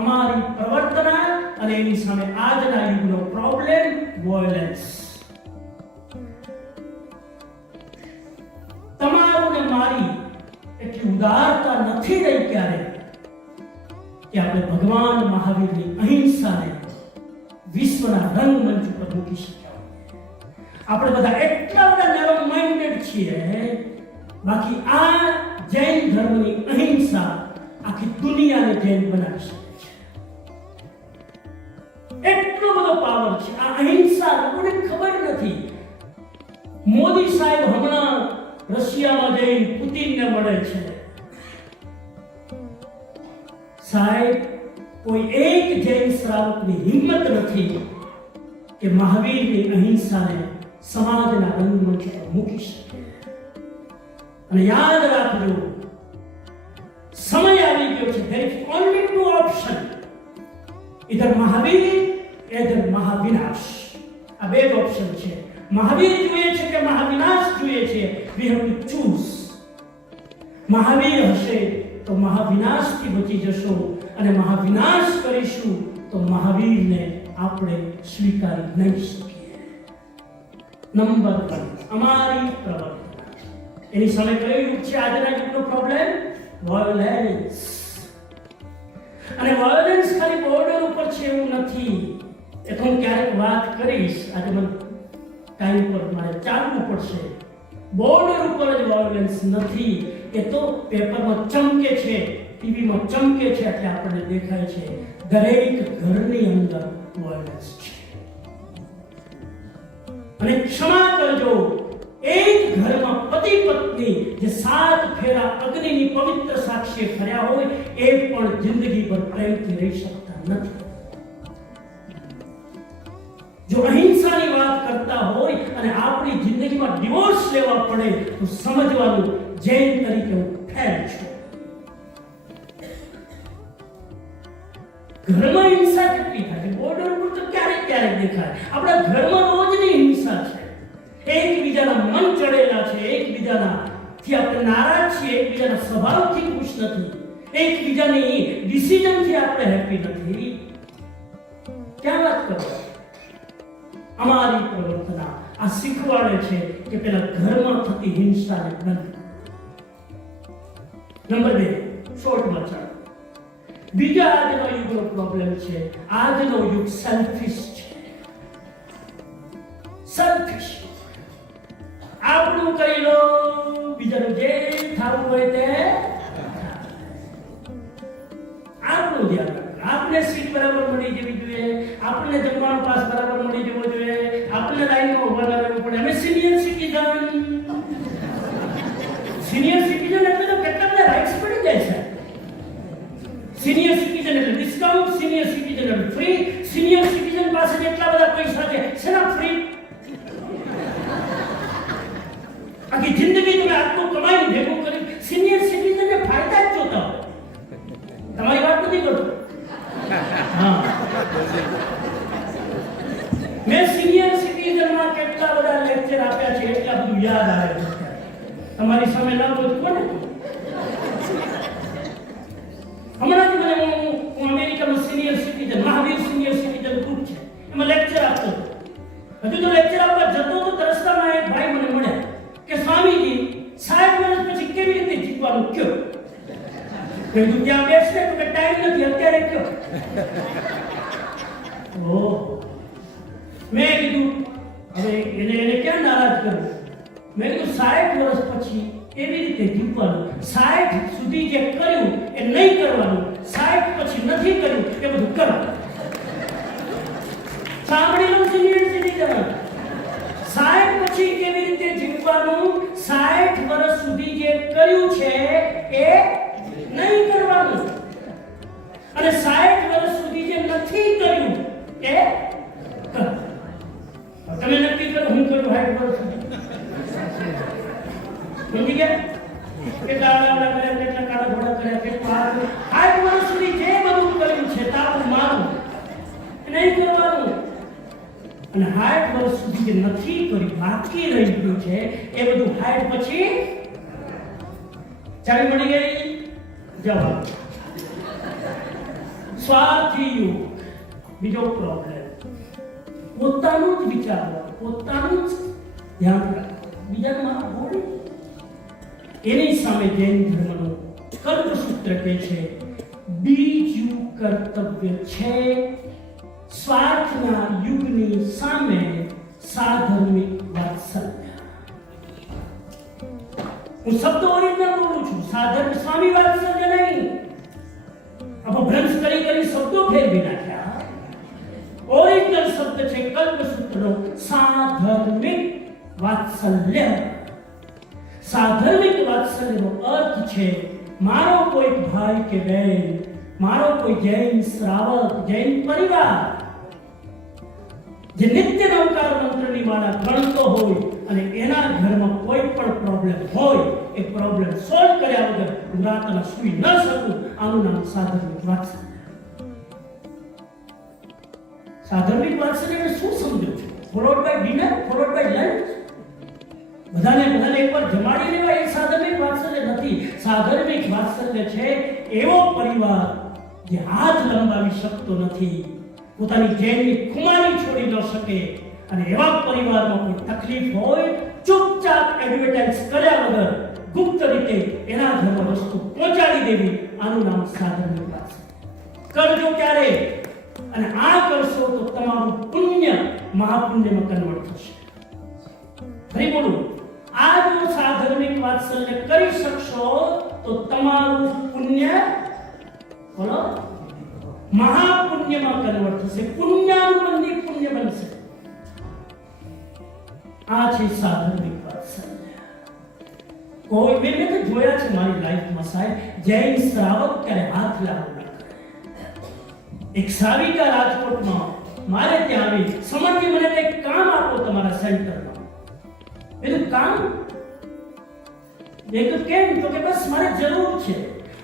અમારી પ્રવર્તના અને એની સામે આજના યુગનો પ્રોબ્લેમ વોયલેન્સ. તમારું ને મારી એટલી ઉદારતા નથી રહી ક્યારે કે આપણે ભગવાન મહાવીરની અહિંસાને વિશ્વના રંગમંચ ઉપર મૂકી શક્યા. આપણે બધા એટલા બધા નેરો માઇન્ડેડ છીએ, બાકી આ જૈન ધર્મની અહિંસા આખી દુનિયાને જૈન બનાવી શકે છે. એટલો બધો પાવર છે આ અહિંસા. લોકોને ખબર નથી. મોદી સાહેબ હમણાં રશિયામાં જઈ પુતિનને મળે છે. સાહેબ કોઈ એક જૈન શ્રાવકની હિંમત નથી કે મહાવીરની અહિંસાને સમાજના રંગમંચ પર મૂકી શકે. અને યાદ રાખજો, સમય આવી ગયો છે. there is only two option, either Mahavir either મહાવિનાશ. આ બે જ ઓપ્શન છે. મહાવીર જોઈએ છે કે મહાવિનાશ જોઈએ છે. we have to choose. Mahavir હશે તો મહાવિનાશથી બચી જશો, અને મહાવિનાશ કરીશું તો મહાવીરને આપણે સ્વીકારી નહીં શકીએ. નંબર 1 અમારી પ્રવર્તના. એની સામે કયું યુગ છે આજના યુગનો પ્રોબ્લેમ? વોયલેન્સ. અને વોયલેન્સ ખાલી બોર્ડર ઉપર છે એવું નથી. એ તો હું ક્યારેક વાત કરીશ. આજે મને ટાઈમ પર મારે ચાલવું પડશે. બોર્ડર ઉપર જ વોયલેન્સ નથી. એ તો પેપરમાં ચમકે છે, ટીવીમાં ચમકે છે એટલે આપણને દેખાય છે. દરેક ઘરની અંદર વોયલેન્સ છે. અને ક્ષમા કરજો, એક ઘરમાં પતિ પત્ની જે 7 ફેરા અગ્નિની પવિત્ર સાક્ષીએ ફર્યા હોય એ પણ જિંદગી પર પ્રેમથી રહી શકતા નથી. જો અહિંસાની વાત કરતા હોય અને આપણી જિંદગીમાં ડિવોર્સ લેવા પડે તો સમજવાનું જૈન તરીકે હું ફેલ છું. ઘરમાં હિંસા કેટલી થાય છે? બોર્ડર પર તો ક્યારેક ક્યારેક દેખાય. આપણા ઘરમાં રોજની હિંસા છે. એકબીજાના મન ચડેલા છે, એકબીજાના થી આપણે નારાજ છીએ, એકબીજાના સ્વભાવથી ખુશ નથી, એકબીજાની ડિસિઝનથી આપણે હેપી નથી. ક્યાં વાત કરો? અમારી પ્રવર્તના આ શીખવાડે છે કે પેલા ઘરમાં થતી હિંસાને બંધ. નંબર 2, શોર્ટમાં ચાલો. બીજા આજનો યુગનો પ્રોબ્લેમ છે, આજનો યુગ સેલ્ફિશ છે. સેલ્ફિશ. આપણું કરી લો, બીજાનું જે થવું હોય તે આપણું ધ્યાન રાખો. આપણે સીટ બરાબર મળી જવી જોઈએ, આપણે જમવાનો પાસ બરાબર મળી જવો જોઈએ, આપણે લાઈનમાં ઉભા ના રહેવું પડે. અમે સિનિયર સિટીઝન એટલે તો કેટલા બધા રાઇટ્સ પડી જાય છે. સિનિયર સિટીઝન એટલે ડિસ્કાઉન્ટ, સિનિયર સિટીઝન એટલે ફ્રી, સિનિયર સિટીઝન પાસે એટલા બધા પૈસા છે, શેના ફ્રી? આખી જિંદગી તમે આટલું કમાઈને ભેગું કરી સિનિયર સિટીઝનને ફાયદા જ જોતા હોય. તમારી વાત નથી કરતો. હા, મેં સિનિયર સિટીઝનમાં કેટલા બધા લેક્ચર આપ્યા છે, એટલા બધું યાદ આવે છે. તમારી સામે ના બોલું કોને? હમણાં જ મને હું અમેરિકામાં senior citizen, Mahavir senior citizen group છે, એમાં લેક્ચર આપતો હતો. હજુ તો લેક્ચર આપવા જતો તો રસ્તામાં એક ભાઈ મને મળ્યા કે સ્વામીજી 60 વર્ષ પછી કેવી રીતે જીવવાનું કયો? કીધું ત્યાં બેસને તો કે ટાઈમ નથી, અત્યારે કયો? ઓહ, મેં કીધું હવે એને ક્યાં નારાજ કરું? મેં કીધું 60 વર્ષ પછી એવી રીતે જીવવાનું, 60 સુધી જે કર્યું એ નહીં કરવાનું, 60 પછી નથી કર્યું એ બધું કરવાનું. સાંભળી લો સિનિયર સિટીઝન, 60 પછી કેવી રીતે જીવવાનું, 60 વર્ષ સુધી જે કર્યું છે એ નહીં કરવાનું, અને 60 વર્ષ સુધી જે નથી કર્યું એ કરવાનું. તમે નક્કી કરો હું કરું 60 વર્ષ સુધી. સમજી ગયા? કેટલા કાળા ઘોડા કર્યા, કેટલા 60 વર્ષ સુધી જે બધું કર્યું છે તારું મારું નહીં કરવાનું, અને 60 વર્ષ સુધી જે નથી કર્યું, બાકી રહી ગયું છે એ બધું 60 પછી ચાવી મળી ગઈ. જવાબ સ્વાર્થી યુગ. બીજો પ્રોબ્લેમ પોતાનું જ વિચારવાનું, પોતાનું જ ધ્યાન રાખવાનું, બીજાનું મારું બોલું. એની સામે જૈન ધર્મનું કલ્પસૂત્ર કહે છે બીજું કર્તવ્ય છે સ્વાર્થના યુગની સામે સાધર્મિક વાત્સલ્ય. હું શબ્દ ઓરિજિનલ બોલું છું, સાધર્મ સ્વામી વાત્સલ્ય નહીં. અપભ્રંશ કરી શબ્દો ફેરવી નાખ્યા. ઓરિજિનલ શબ્દ છે કલ્પસૂત્રનો સાધર્મિક વાત્સલ્ય. સાધર્મિક વાત્સલ્યનો અર્થ છે મારો કોઈ ભાઈ કે બહેન, મારો કોઈ જૈન શ્રાવક, જૈન પરિવાર જે નિત્ય નવકાર મંત્રની માળા ગણતો હોય અને એના ઘરમાં કોઈ પણ પ્રોબ્લેમ હોય, એ પ્રોબ્લેમ સોલ્વ કર્યા વગર હું રાતના સૂઈ ન શકું, આનું નામ સાધર્મિક વાત્સલ્ય. સાધર્મિક વાત્સલ્ય શું સમજો છો? Followed by dinner, followed by lunch, બધાને એકવાર જમાડી લેવા એ સાધર્મિક વાત્સલ્ય નથી. સાધર્મિક વાત્સલ્ય છે એવો પરિવાર જે હાથ લંબાવી શકતો નથી, પોતાની જેલની ખુમારી છોડી ન શકે, અને એવા પરિવારમાં કોઈ તકલીફ હોય ચૂપચાપ એડવર્ટાઇઝ કર્યા વગર ગુપ્ત રીતે એના ઘરમાં વસ્તુ પહોંચાડી દેવી, આનું નામ સાધર્મિક વાત્સલ્ય. કરજો ક્યારે? અને આ કરશો તો તમારું પુણ્ય મહાપુણ્યમાં કન્વર્ટ થશે. ફરી બોલું, આ જો સાધર્મિક વાત્સલ્ય કરી શકશો તો તમારું પુણ્ય બોલો મહાપુણ્યમાં કન્વર્ટ થશે, પુણ્યાનુબંધી પુણ્ય બનશે. આ છે સાધર્મિક વાત્સલ્ય. કોઈ મેં તો જોયા છે મારી લાઈફમાં સાહેબ, જૈન શ્રાવક ક્યારે હાથ લાગુ ના કરે. એક સાવિકા રાજકોટમાં મારે ત્યાં આવી સમરજી મને કંઈક કામ આપો તમારા સેન્ટરમાં. એનું કામ? મેં કીધું કેમ? તો કે બસ મારે જરૂર છે,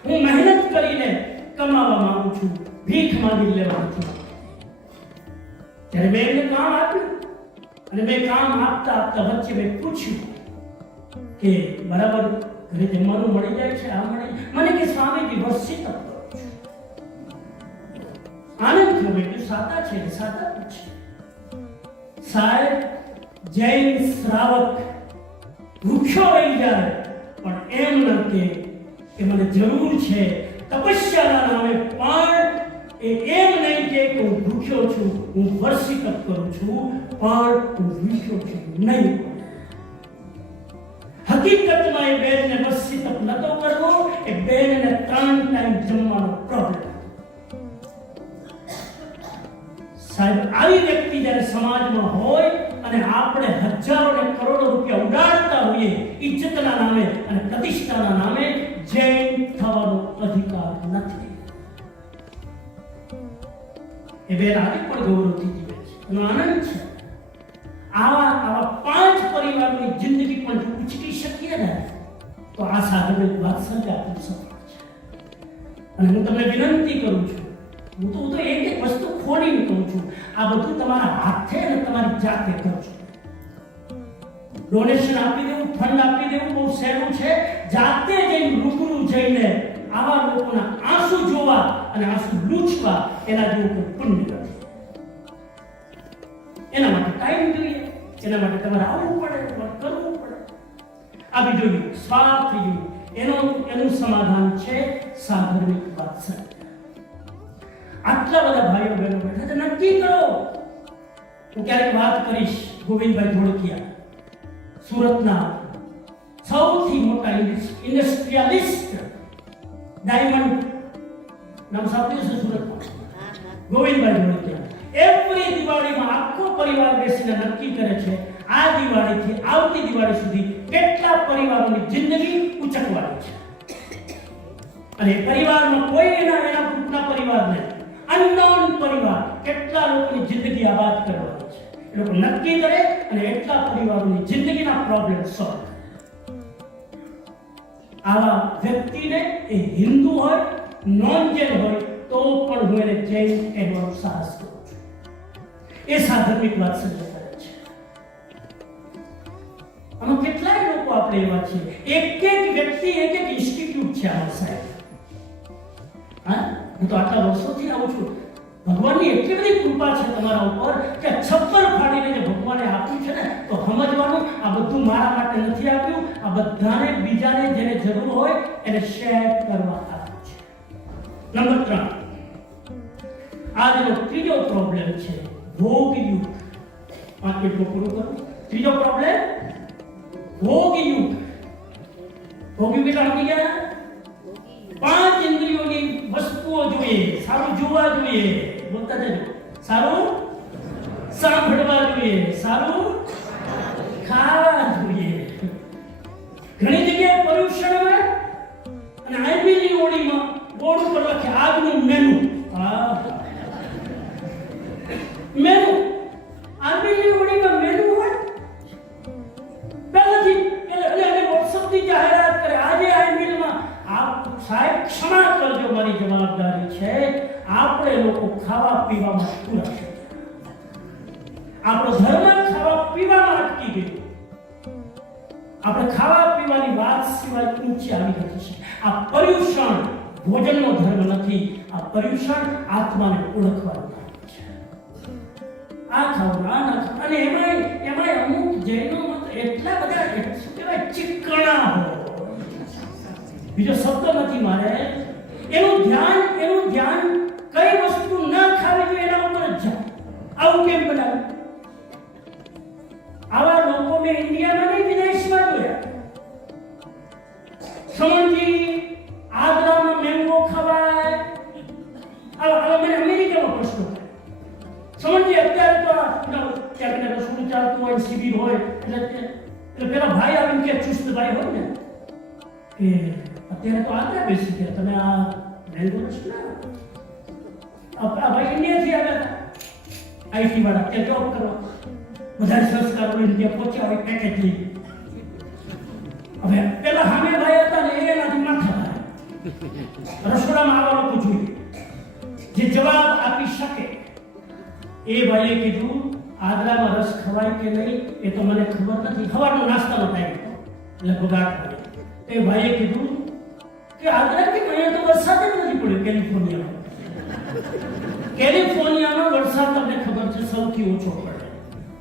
હું મહેનત કરીને કમાવા માંગુ છું, ભીખ માંગી લેવા છું. ત્યારે મેં એમને કામ આપ્યું અને મેં કામ આપતા વચ્ચે મેં પૂછ્યું કે બરાબર ઘરે જમવાનું મળી જાય છે? આ મળે? મને કે સ્વામીજી વર્ષિત આનંદ થયો. મેં કીધું સાદા છે? સાદા પૂછે સાહેબ જૈન શ્રાવક ભૂખ્યો રહી જાય પણ એમ ન કે મને જરૂર છે તપસ્યાના નામે, પણ એમ નહીં કે હું ભૂખ્યો છું, હું વર્ષિત કરું છું, પણ હું ભૂખ્યો છું નહીં. હકીકતમાં એ બેનને વર્ષિત નતો કરવો, એ બેનને 3 ટાઈમ જમવાનો પ્રોબ્લેમ. સાહેબ આવી વ્યક્તિ જ્યારે સમાજમાં હોય અને આપણે હજારો ને કરોડો રૂપિયા ઉડાડતા હોઈએ ઇજ્જતના નામે અને પ્રતિષ્ઠાના નામે, જૈન થવાનો અધિકાર નથી. એ બેન આજે પણ ગૌરવથી જીવે છે, એનો આનંદ છે. આવા 5 પરિવારની જિંદગી પણ જો ઉચકી શકીએ ને તો આ સાધન વાત્સલ્ય આપણું સફળ છે. અને હું તમને વિનંતી કરું છું, હું તો એક વસ્તુ ખોલીને કહું છું, આ બધું તમારા હાથે અને તમારી જાતે કરજો. ડોનેશન આપી દેવું, ફંડ આપી દેવું બહુ સહેલું છે. જાતે જઈને રૂબરૂ જઈને આવા લોકોના આંસુ જોવા અને આંસુ લૂછવા એના જેવું કોઈ પુણ્ય નથી. એના માટે ટાઈમ જોઈએ, એના માટે તમારે આવવું પડે, કરવું પડે. આવી જોઈએ સ્વાર્થ જોઈએ, એનું સમાધાન છે સાધર્મિક વાત્સલ્ય. આટલા બધા ભાઈઓ બહેનો બેઠા છે, નક્કી કરો. હું ક્યારેક વાત કરીશ ગોવિંદભાઈ ધોળકિયા, સુરતના સૌથી મોટા ઇન્ડસ્ટ્રીયાલિસ્ટ, ડાયમંડ નામ સાંભળ્યું છે સુરતમાં? ગોવિંદભાઈ ધોળકિયા એવરી દિવાળીમાં આખો પરિવાર બેસીને નક્કી કરે છે આ દિવાળીથી આવતી દિવાળી સુધી કેટલા પરિવારોની જિંદગી ઉચકવાની છે. અને પરિવારમાં કોઈ એના ગ્રુપના પરિવારને અનનોન પરિવાર કેટલા લોકોની જિંદગી આબાદ કરવાની છે એ લોકો નક્કી કરે અને એટલા પરિવારોની જિંદગીના પ્રોબ્લેમ સોલ્વ. આવા વ્યક્તિને એ હિન્દુ હોય નોન જૈન હોય તો પણ હું એને જૈન કહેવાનો સાહસ કરું છું. એ સાધર્મિક વાત્સલ્ય કરે છે. આમાં કેટલાય લોકો આપણે એવા છે, એક વ્યક્તિ એક ઇન્સ્ટિટ્યૂટ છે આમાં સાહેબ. હા, હું તો આટલા વર્ષોથી આવું છું. ભગવાનની એટલી બધી કૃપા છે તમારા ઉપર કે છપ્પર ફાડીને જે ભગવાને આપ્યું છે ને તો સમજવાનું આ બધું મારા માટે નથી આપ્યું, આ બધાને બીજાને જેને જરૂર હોય એને શેર કરવા આપ્યું છે. નંબર 3, આજનો ત્રીજો પ્રોબ્લેમ છે ભોગયુગ. 5 મિનિટમાં પૂરું કરું. ત્રીજો પ્રોબ્લેમ ભોગયુગ. ભોગયુગ એટલે સમજી ગયા? 5 ઇન્દ્રિયોની વસ્તુઓ જોઈએ, સારું જોવા જોઈએ, બોલતા જજો, સારું સાંભળવા જોઈએ, સારું ખાવા જોઈએ. ઘણી જગ્યાએ પર્યુષણ હોય અને આઈબીની ઓડીમાં બોર્ડ ઉપર લખે આજનું મેનુ. મેનુ આઈબીની ઓડીમાં મેનુ હોય પહેલાથી એટલે વોટ્સઅપની જાહેરાત કરે આજે આઈબીમાં. સાહેબ ક્ષમા કરજો, મારી જવાબદારી છે. આપણે લોકો ખાવા પીવામાં પૂરા છે. આપણો ધર્મ ખાવા પીવામાં અટકી ગયો. આપણે ખાવા પીવાની વાત સિવાય ઊંચી આવી નથી છે. આ પર્યુષણ ભોજનનો ધર્મ નથી, આ પર્યુષણ આત્માને ઓળખવાનો ધર્મ છે. આ ખાવું આ ના ખાવું. અને એમાંય અમુક જૈનો એટલા બધા શું કહેવાય ચીકણા હોય, બીજો શબ્દ નથી મારે. એનું ધ્યાન કઈ વસ્તુ ન ખાવી જોઈએ એના ઉપર જ જાય. આવું કેમ બનાવ્યું? આવા લોકો મેં ઇન્ડિયામાં નહીં વિદેશમાં જોયા. સમજી આગ્રામાં મેંગો ખવાય, આવા મને અમેરિકામાં પ્રશ્નો થાય. સમજી અત્યારે તો ક્યાંક ને રસોડું ચાલતું હોય, શિબિર હોય એટલે પેલા ભાઈ આવીને કે ચુસ્ત ભાઈ હોય ને કે અત્યારે તો આગળ બેસી ગયા તમે આ મેંગો છો ને આ ભાઈ ઇન્ડિયાથી આવ્યા હતા. આઈટી વાળા ત્યાં જોબ કરવા બધા સંસ્કાર ઇન્ડિયા પહોંચ્યા હોય પેકેજ લઈ. હવે પેલા સામે ભાઈ હતા ને એનાથી માથા ભાઈ રસોડામાં આવા લોકો જોઈએ જે જવાબ આપી શકે. એ ભાઈએ કીધું આદરામાં રસ ખવાય કે નહીં એ તો મને ખબર નથી. સવારનો નાસ્તાનો ટાઈમ એટલે બગાડ પડે. એ ભાઈએ કીધું કે આદરા કે અહીંયા તો વરસાદ જ નથી પડ્યો કેલિફોર્નિયામાં. કેલિફોર્નિયામાં વરસાદ તમને ખબર છે સૌથી ઓછો પડે.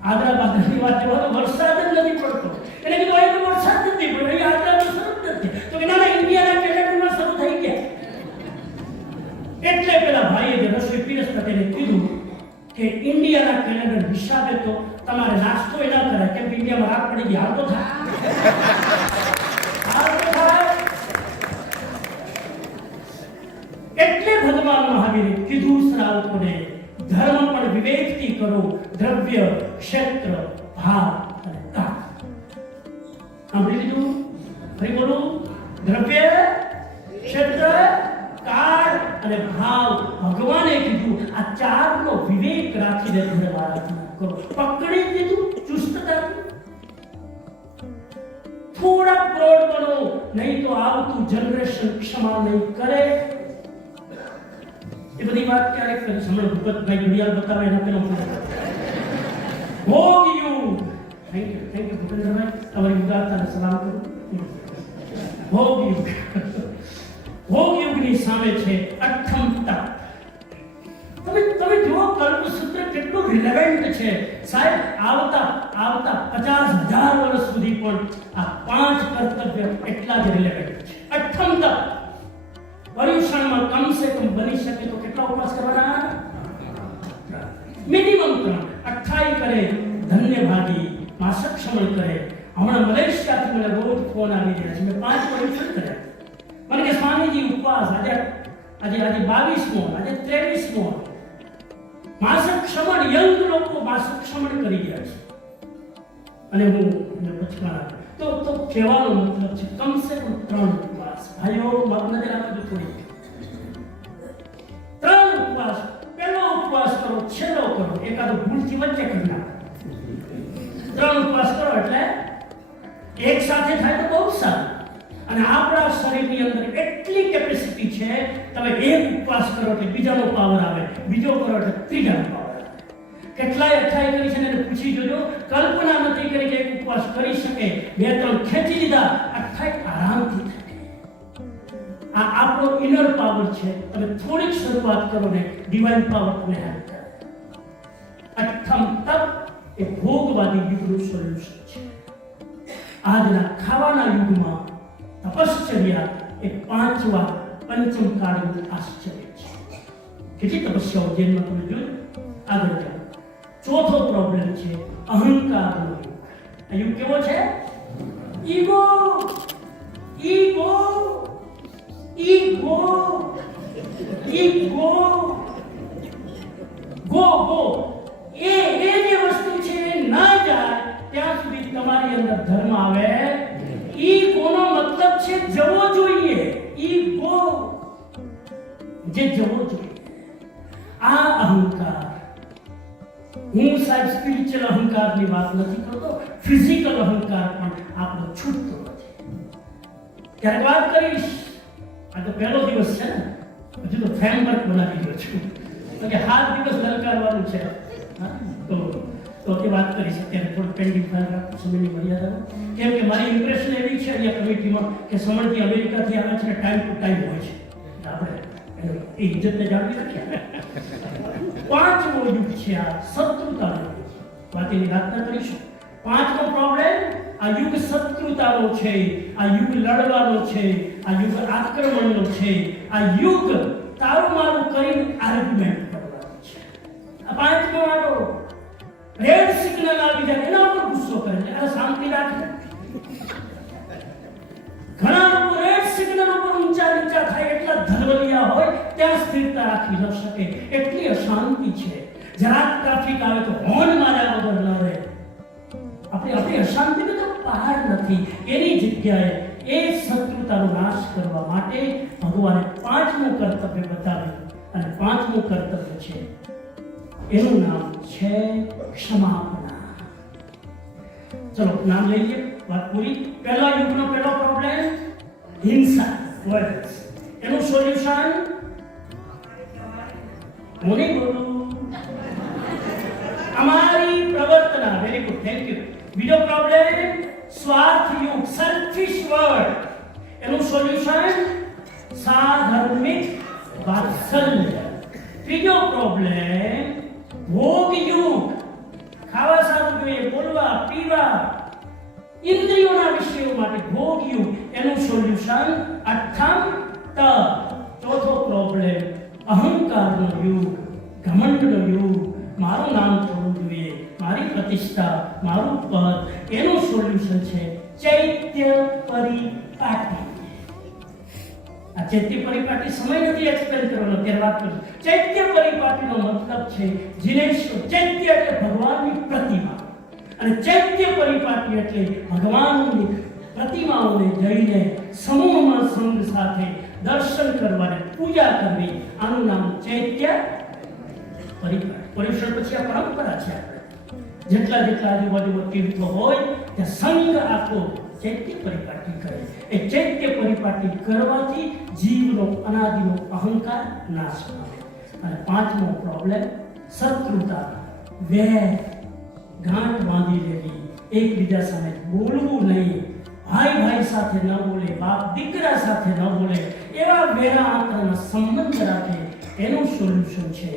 આદરા બાદની વાત જવા તો વરસાદ જ નથી પડતો. એને કીધું અહીં તો વરસાદ જ નથી પડ્યો, અહીં આદરામાં શરૂ જ નથી. તો કે ના ઇન્ડિયાના કેલેન્ડરમાં શરૂ થઈ ગયા. એટલે પેલા ભાઈએ જે રસોઈ પીરસતા તેને કીધું કે ઇન્ડિયાના કેલેન્ડર હિસાબે તો તમારે નાસ્તો એ ના કરાય, કેમ કે ઇન્ડિયામાં રાત પડી ગઈ. હાલ તો થાય. એટલે ભગવાન મહાવીરે કીધું શ્રાવકોને ધર્મ પણ વિવેકથી કરો, દ્રવ્ય, ક્ષેત્ર, ભાવ અને કાળ. સાંભળી લીધું? ફરી બોલું. દ્રવ્ય, ક્ષેત્ર, કાળ અને ભાવ. ભગવાને કીધું આ ચારનો વિવેક રાખીને ધર્મ આરાધના કરો. પકડી દીધું ચુસ્તતાથી. થોડા પ્રૌઢ બનો, નહીં તો આવતું જનરેશન ક્ષમા નહીં કરે. એ બધી વાત ક્યારેક કરી હમણાં ભૂપતભાઈ ઘડિયાળ બતાવે એના પેલો ભોગ યુગ. થેન્ક યુ ભૂપેન્દ્રભાઈ, તમારી ઉદારતાને સલામ કરું. ભોગ યુગ. ભોગ યુગની સામે છે અઠમ તપ. તમે જુઓ કલ્પસૂત્ર કેટલું રિલેવન્ટ છે સાહેબ. આવતા 50,000 વર્ષ સુધી પણ આ 5 કર્તવ્ય એટલા જ રિલેવન્ટ છે. અઠમ તપ. પર્યુષણમાં કમસે કમ બની શકે તો કેટલા ઉપવાસ કરવાના? મિનિમમ 3. 28 કરે, ધન્ય ભાગી, માસક ક્ષમણ કરે. હમણાં મલેશિયાથી મને રોજ ફોન આવી રહ્યા છે. મેં 5 પર્યુષણ કર્યા. મને કે સ્વામીજી ઉપવાસ આજે 22મો, આજે 23મો. માસક ક્ષમણ, યંગ લોકો માસક ક્ષમણ કરી રહ્યા છે. અને હું બચપણ તો કહેવાનો મતલબ છે કમસે કમ 3 ઉપવાસ. ભાઈઓ નજર આપજો થોડી. 3 ઉપવાસ. પહેલો ઉપવાસ કરો, છેલ્લો કરો, એકાદો ભૂલથી વચ્ચે કરી નાખો. 3 ઉપવાસ કરો એટલે એક સાથે થાય તો બહુ સારું. અને આપણા શરીરની અંદર એટલી કેપેસિટી છે, તમે એક ઉપવાસ કરો એટલે બીજાનો પાવર આવે, બીજો કરો એટલે ત્રીજાનો પાવર આવે. કેટલાય અઠાઈ કરી છે એને પૂછી જોજો. કલ્પના નથી કરી કે એક ઉપવાસ કરી શકે. 2-3 ખેંચી લીધા, અઠાઈ આરામથી થાય. આ આપણો ઇનર પાવર છે. તમે થોડીક શરૂઆત કરો ને ડિવાઇન પાવર તમને હેલ્પ કરે. અઠમ તપ એ ભોગવાદી યુગનું સોલ્યુશન છે. આજના ખાવાના યુગમાં તપશ્ચર્યા એ 5વા પંચમ કાળનું આશ્ચર્ય છે. કેટલી તપસ્યાઓ જેમાં તમે જોયું. આગળ જાઓ. ચોથો પ્રોબ્લેમ છે અહંકારનો યુગ. આ યુગ કેવો છે? Ego. Ego. Ego. Ego. Go. એ જે વસ્તુ છે ના જાય ત્યાં સુધી તમારી અંદર ધર્મ આવે. ઈગોનો મતલબ છે જવો જોઈએ. ઈગો જે જવો જોઈએ. આ અહંકાર, હું સાહેબ સ્પિરિચ્યુઅલ અહંકારની વાત નથી કરતો, ફિઝિકલ અહંકાર પણ આપણો છૂટતો નથી. ક્યારેક વાત કરીશ. આ તો પહેલો દિવસ છે ને, હજુ તો ફ્રેમવર્ક બનાવી રહ્યો છું કે 7 દિવસ લલકારવાનું છે. તો એ વાત કરીશ. અત્યારે થોડું પેન્ડિંગ ફાઇલ રાખું સમયની મર્યાદામાં. કેમ કે મારી ઇમ્પ્રેશન એવી છે અહીંયા કમિટીમાં કે સમણથી અમેરિકાથી આવે છે, ટાઈમ ટુ ટાઈમ હોય છે. આપણે એ ઇજ્જતને જાળવી રાખીએ. 5મો યુગ છે આ શત્રુતાનો. વાતની વાત કરીશું. 5મો પ્રોબ્લેમ આ યુગ શત્રુતાનો છે. આ યુગ લડવાનો છે. આ યુગ આક્રમણનો છે. આ યુગ તારું મારું કરીને આર્ગ્યુમેન્ટ કરવાનો છે. આ 5મો વાળો રેડ સિગ્નલ આવી જાય એના ઉપર ગુસ્સો કરે છે. આ શાંતિ રાખે. ઘણા લોકો રેડ સિગ્નલ ઉપર ઊંચા નીચા થાય એટલા ધરવલિયા હોય ત્યાં સ્થિરતા રાખી ન શકે. એટલી અશાંતિ છે. જરાક ટ્રાફિક આવે તો હોર્ન માર્યા વગર ન રહે. આપણી અશાંતિને તો પાર નથી. એની જગ્યાએ એ શત્રુતાનો નાશ કરવા માટે ભગવાને 5મું કર્તવ્ય બતાવ્યું. અને 5મું કર્તવ્ય છે એનું નામ છે ક્ષમાપના. ચલો નામ લઈ લઈએ, વાત પૂરી. પહેલા યુગનો પહેલો પ્રોબ્લેમ હિંસા, વાયલન્સ. એનું સોલ્યુશન હું નહીં બોલું, અમારી પ્રવર્તના. Very good, thank you. બીજો પ્રોબ્લેમ સ્વાર્થ યુગ, સેલ્ફિશ વર્ડ. એનું સોલ્યુશન સાધર્મિક વાત્સલ્ય. ત્રીજો પ્રોબ્લેમ ભોગ યુગ, ખાવા સારું જોઈએ, બોલવા પીવા ઇન્દ્રિયોના વિષયો માટે ભોગ યુગ. એનું સોલ્યુશન અઠમ તપ. ચોથો પ્રોબ્લેમ અહંકારનો યુગ, ઘમંડનો યુગ. મારું નામ થવું જોઈએ, મારી પ્રતિષ્ઠા, મારું પદ. એનું સોલ્યુશન છે ચૈત્ય પરિપાટી. આ ચૈત્ય પરિપાટી સમય નથી એક્સપ્લેન કરવાનો, ત્યારે વાત કરું. ચૈત્ય પરિપાટીનો મતલબ છે જીનેશ્વર. ચૈત્ય એટલે ભગવાનની પ્રતિમા, અને ચૈત્ય પરિપાટી એટલે ભગવાનની પ્રતિમાઓને જઈને સમૂહમાં સંઘ સાથે દર્શન કરવાની, પૂજા કરવી. આનું નામ ચૈત્ય પરિપાટી. પર્યુષણ પછી આ પરંપરા છે. જેટલા આજુબાજુમાં તીર્થો હોય ત્યાં સંઘ આખો ચૈત્ય પરિપાટી કરે. એ ચૈત્ય પરિપાટી કરવાથી જીવનો અનાદિનો અહંકાર નાશ પામે. અને પાંચમો પ્રોબ્લેમ શત્રુતા, વેર, ગાંઠ બાંધી લેવી, એકબીજા સામે બોલવું નહીં, ભાઈ સાથે ન બોલે, બાપ દીકરા સાથે ન બોલે, એવા વેરા આંતરના સંબંધ રાખે. એનું સોલ્યુશન છે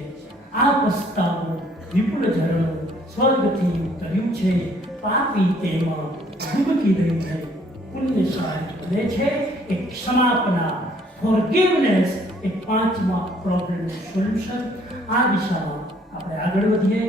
આ પસ્તાવો વિપુલ ઝરણું સ્વર્ગથી ઉતર્યું છે, પાપી તેમાં ડૂબકી રહી છે, પુણ્યશાળી બને છે. એક ક્ષમાપના, ફોરગિવનેસ, એ પાંચમા પ્રોબ્લેમનું સોલ્યુશન. આ દિશામાં આપણે આગળ વધીએ.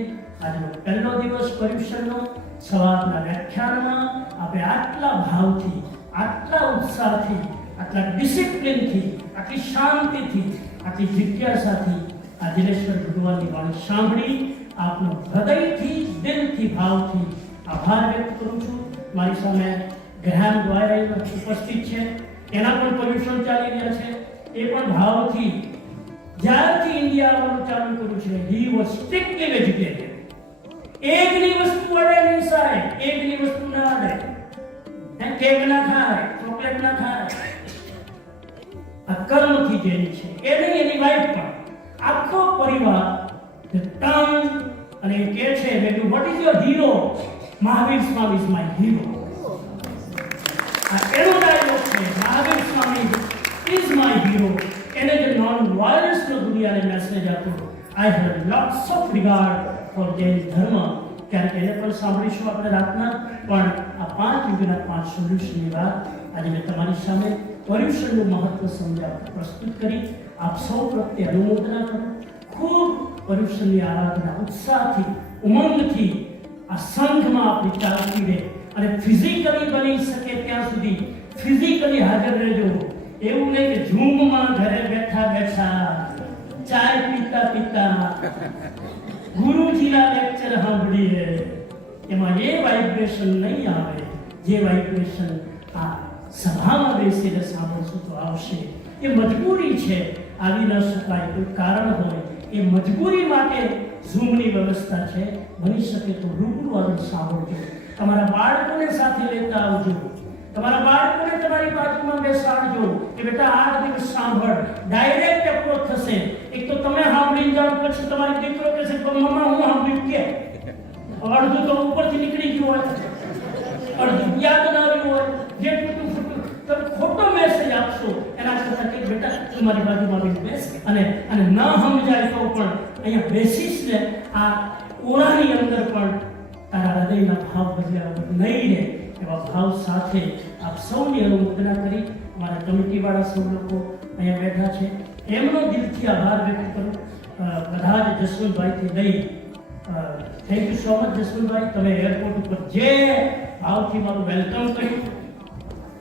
આજનો પહેલો દિવસ પર્યુષણનો. સવારના વ્યાખ્યાનમાં આપણે આટલા ભાવથી, આટલા ઉત્સાહથી, આટલા ડિસિપ્લિનથી, આટલી શાંતિથી, આટલી જિજ્ઞાસાથી આ દિનેશ્વર ભગવાનની વાણી સાંભળી આપનો હૃદયથી, દિલથી, ભાવથી આભાર વ્યક્ત કરું છું. મારી સામે ગ્રહામ દ્વારા ઉપસ્થિત છે, એના પણ પર્યુષણ ચાલી રહ્યા છે. એ પણ ભાવથી જ્યારથી ઇન્ડિયા આવવાનું ચાલુ કર્યું છે, હી વોઝ સ્ટ્રિક્ટલી વેજીટેરિયન. એકની વસ્તુ અડે નહીં સાહેબ, એકની વસ્તુ ના અડે. કેક ના ખાય, ચોકલેટ ના ખાય. આ કર્મથી જેની છે એ નહીં, એની વાઈફ પણ, આખો પરિવાર ટર્ન. અને એ કહે છે કે what is your hero? Mahavir Swami is my hero. આ એનો ડાયલોગ છે, Mahavir Swami is my hero. એને જે નોન વાયલન્સનો દુનિયાને મેસેજ આપ્યો. I have lots of regard for Jain ધર્મ. ક્યારેક એને પણ સાંભળીશું આપણે રાતના. પણ આ 5 યુગના 5 સોલ્યુશનની વાત આજે મેં તમારી સામે પર્યુષણનું મહત્વ સમજાવવા પ્રસ્તુત કરી. આપ સૌ પ્રત્યે અનુમોદના કરું. ખૂબ પર્યુષણની આરાધના ઉત્સાહથી, ઉમંગથી આ સંઘમાં આપણી ચાલતી રહે. અને ફિઝિકલી બની શકે ત્યાં સુધી ફિઝિકલી હાજર રહેજો. એવું નહીં કે ઝૂમમાં ઘરે બેઠા ચાય પીતા ગુરુજીના લેક્ચર સાંભળીએ. એમાં એ વાઇબ્રેશન નહીં આવે જે વાઇબ્રેશન આ સભામાં બેસીને સાંભળશો તો આવશે. એ મજબૂરી છે, આવી ન શકાય, કોઈ કારણ હોય. એ મજબૂરી માટે ઝૂમની વ્યવસ્થા છે. બની શકે તો રૂબરૂ આગળ સાંભળજો. તમારા બાળકોને સાથે લેતા આવજો. તમારા બાળકોને તમારી બાજુમાં બેસાડજો કે બેટા આ દિવસ સાંભળ. ડાયરેક્ટ એપ્રોચ થશે. એક તો તમે સાંભળી જાઓ, પછી તમારી દીકરો કહેશે મમ્મા હું સાંભળ્યું કે અડધું તો ઉપરથી નીકળી ગયું હોય, અડધું યાદ ન રહ્યું હોય. જે તૂટું ફૂટું તમે ખોટો મેસેજ આપશો એના કરતાં કે બેટા તમારી બાજુમાં બેસ. અને ન સમજાય તો પણ અહીંયા બેસીશ ને આ ઓળાની અંદર પણ તારા હૃદયના ભાવ બદલ્યા વગર નહીં રહે. એવા ભાવ સાથે આપ સૌની અનુમોદના કરી. અમારા કમિટીવાળા સૌ લોકો અહીંયા બેઠા છે, એમનો દિલથી આભાર વ્યક્ત કરું. બધા જ જસવંતભાઈથી લઈ thank you so much Jaswantbhai. તમે એરપોર્ટ ઉપર જે ભાવથી મારું વેલકમ કર્યું.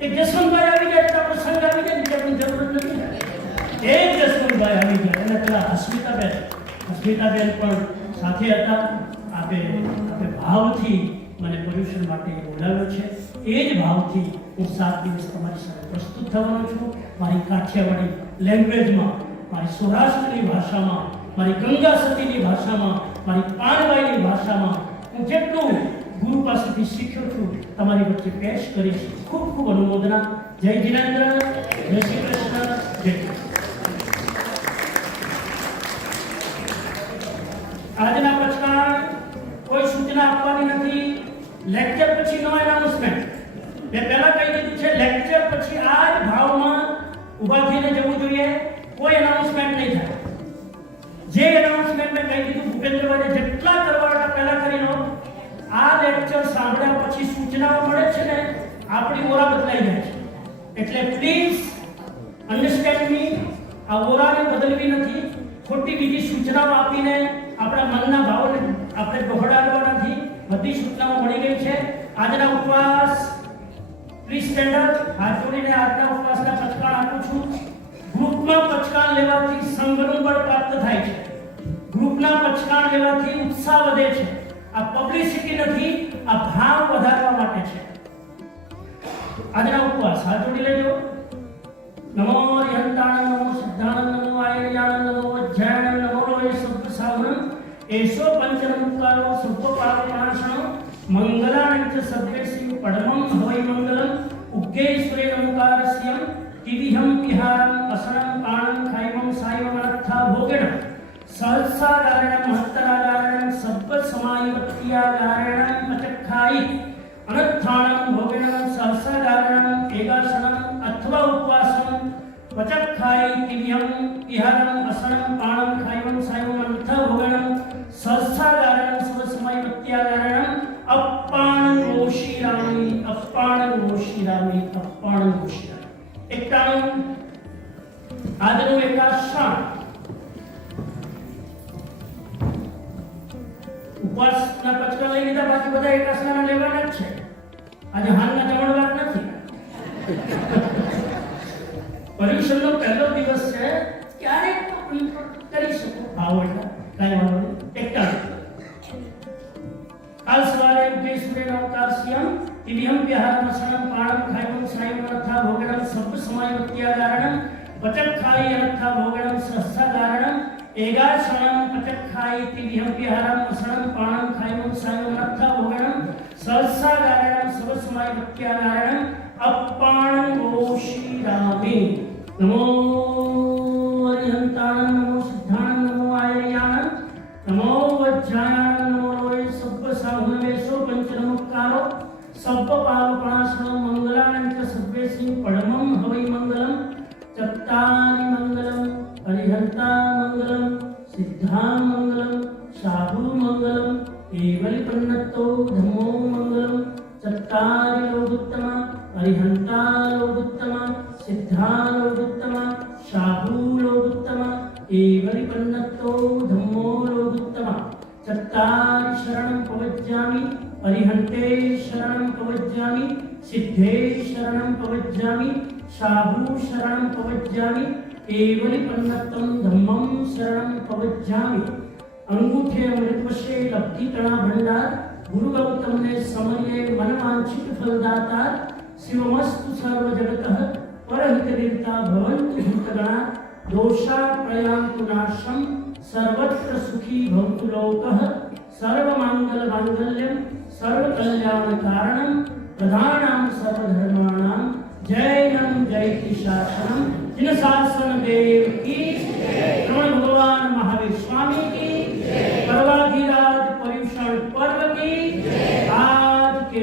એક જસવંતભાઈ આવી જાય તો આપણો સંઘ આવી જાય, બીજા પણ જરૂર નથી. એક જસવંતભાઈ આવી જાય. અને પેલા હસ્મિતાબેન પણ સાથે હતા. આપે ભાવથી મને પર્યુષણ માટે બોલાવ્યો છે. એ જ ભાવથી હું 7 દિવસ તમારી સાથે પ્રસ્તુત થવાનો છું. મારી કાઠિયાવાડી લેંગ્વેજમાં, મારી સૌરાષ્ટ્રની ભાષામાં મારી ગંગા સતીની ભાષામાં, મારી પાનબાઈની ભાષામાં હું જેટલું ગુરુ પાસેથી શીખ્યો છું તમારી વચ્ચે પેશ કરીશ. ખૂબ ખૂબ અનુમોદના. જય જિનેન્દ્ર, જય શ્રી કૃષ્ણ, જય. આજના પછાણ કોઈ સૂચના આપવાની નથી. લેક્ચર પછી નો એનાઉન્સમેન્ટ. મેં પહેલા કહી દીધું છે, લેક્ચર પછી આ જ ભાવમાં ઊભા થઈને જવું જોઈએ. કોઈ એનાઉન્સમેન્ટ નહીં થાય. જે એનાઉન્સમેન્ટ મેં કહી દીધું ભૂપેન્દ્રભાઈ જેટલા કરવા હતા પહેલા કરી લો. આ લેક્ચર સાંભળ્યા પછી સૂચનાઓ મળે છે ને, આપણી ઓરા બદલાઈ જાય છે. એટલે પ્લીઝ અન્ડરસ્ટેન્ડ મી. આ ઓરાને બદલવી નથી. ખોટી બીજી સૂચનાઓ આપીને આપણા મનના ભાવોને આપણે દોહડાવવા નથી. બધી સૂચનાઓ મળી ગઈ છે. આજના ઉપવાસ પ્લીઝ સ્ટેન્ડ અપ. હાથ જોડીને આજના ઉપવાસના પચકાણ આપું છું. ગ્રુપમાં પચકાણ લેવાથી સંઘનું બળ પ્રાપ્ત થાય છે. ગ્રુપના પચકાણ લેવાથી ઉત્સાહ વધે છે. આ પબ્લિસિટી નથી, આ ભાવ વધારવા માટે છે. આજના ઉપવાસ હાથ જોડી લેજો. નમો યંતાણ, નમો સિદ્ધાણ, નમો આયર્યાણ, નમો વજ્જાયણ, નમો લોય સબ્દ સાવરમ એસો પંચનમુકારો સબ્બ પાપનાશનો મંગલાણં ચ સદ્વેસી પડમં હવૈ મંગલમ ઉગ્ગેશ્વરે નમકારસ્યમ તિવિહમ વિહારમ અસરમ પાણં ખાયમં સાયમનત્થા ભોગેણ સહસ્રાગારેણ મહત્તરાગારેણ સબ્બ સમાયવત્યાગારેણ પચખાઈ અનત્થાણં ભોગેણ સહસ્રાગારેણ એગાસનમ અથવા ઉપવાસમ પચખાઈ તિવ્યમ વિહારમ અસરમ પાણં ખાયમં સાયમનત્થા ભોગેણ સહસ્રાગારેણ સર્વ સમાયવત્યાગારેણ અપ્પાણં ઓશિરામી અપ્પાણં ઓશિરામી અપ્પાણં ઓશિરામી. 91 આજનું એકાસણ ઉપવાસના પચકા લઈ લીધા. બાકી બધા એકાસના લેવાના જ છે. આજે હાલના જમણવાર નથી. પર્યુષણનો પહેલો દિવસ છે. ક્યારેક તો કરી શકો ભાવ એટલે કાંઈ વાંધો નહીં. 91 કાલ સવારે ઉગ્ગેશ્વરે નમકારસ્યમ તિવ્યમ વિહારમ અસરમ પાણં ખાયમં સાયમનત્થા ભોગેણ સબ્બ સમાયવત્યાગારેણ પચખાઈ અનત્થા ભોગેણ સહસ્રાગારેણ એગાસનમ પચખાઈ તિવ્યમ વિહારમ અસરમ પાણં ખાયમં સાયમનત્થા ભોગેણ સહસ્રાગારેણ સર્વ સમાયવત્યાગારેણ અપ્પાણં ઓશિરામી. નમો અરિહંતાણં, નમો સિદ્ધાણં, નમો આયર્યાણ, નમો વજ્જાયણ, નમો લોય સબ્બ સાહુનવેશો પંચનમુક્કારો સબ્બ પાવપણાસનો મંગલાણં ચ સદ્વેસી પડમં હવૈ મંગલમ ચત્તારી મંગલમ અરિહંતા મંગલમ સિદ્ધા મંગલમ સાધુ મંગલમ કેવલિપન્નતો ધમ્મો મંગલમ ચત્તારી લોકોત્તમા અરિહંતા લોકોત્તમા સિદ્ધા લોકોત્તમા સાધુ લોકોત્તમા કેવલિપન્નતો ધમ્મો લોકોત્તમા ચત્તારી શરણં પ્રવજ્જામિ અરિહંતે શરણં પ્રવજ્જામિ સિદ્ધે શરણં પ્રવજ્જામિ સાધુ શરણં પ્રવજ્જામિ કેવલિપન્નતં ધમ્મં શરણં પ્રવજ્જામિ. અંગૂઠે અમૃતવશે લબ્ધિકણા ભંડાર ગુરુ ગૌતમને સમર્યે મનવાંછિત ફલદાતા શિવમસ્તુ સર્વ જગતઃ પરહિત નિર્તા ભવન્તુ ભૂતગણા દોષા પ્રયાન્તુ નાશમ સર્વત્ર સુખી ભવતુ લોકઃ સર્વમાંગલ માંગલ્યમ સર્વ કલ્યાણ કારણમ પ્રધાનામ સર્વધર્માણામ જૈનમ જયતિ શાસનમ जिन शासन देव की श्रवण भगवान महावीर स्वामी की पर्वाधिराज पर्युषण पर्व की आज के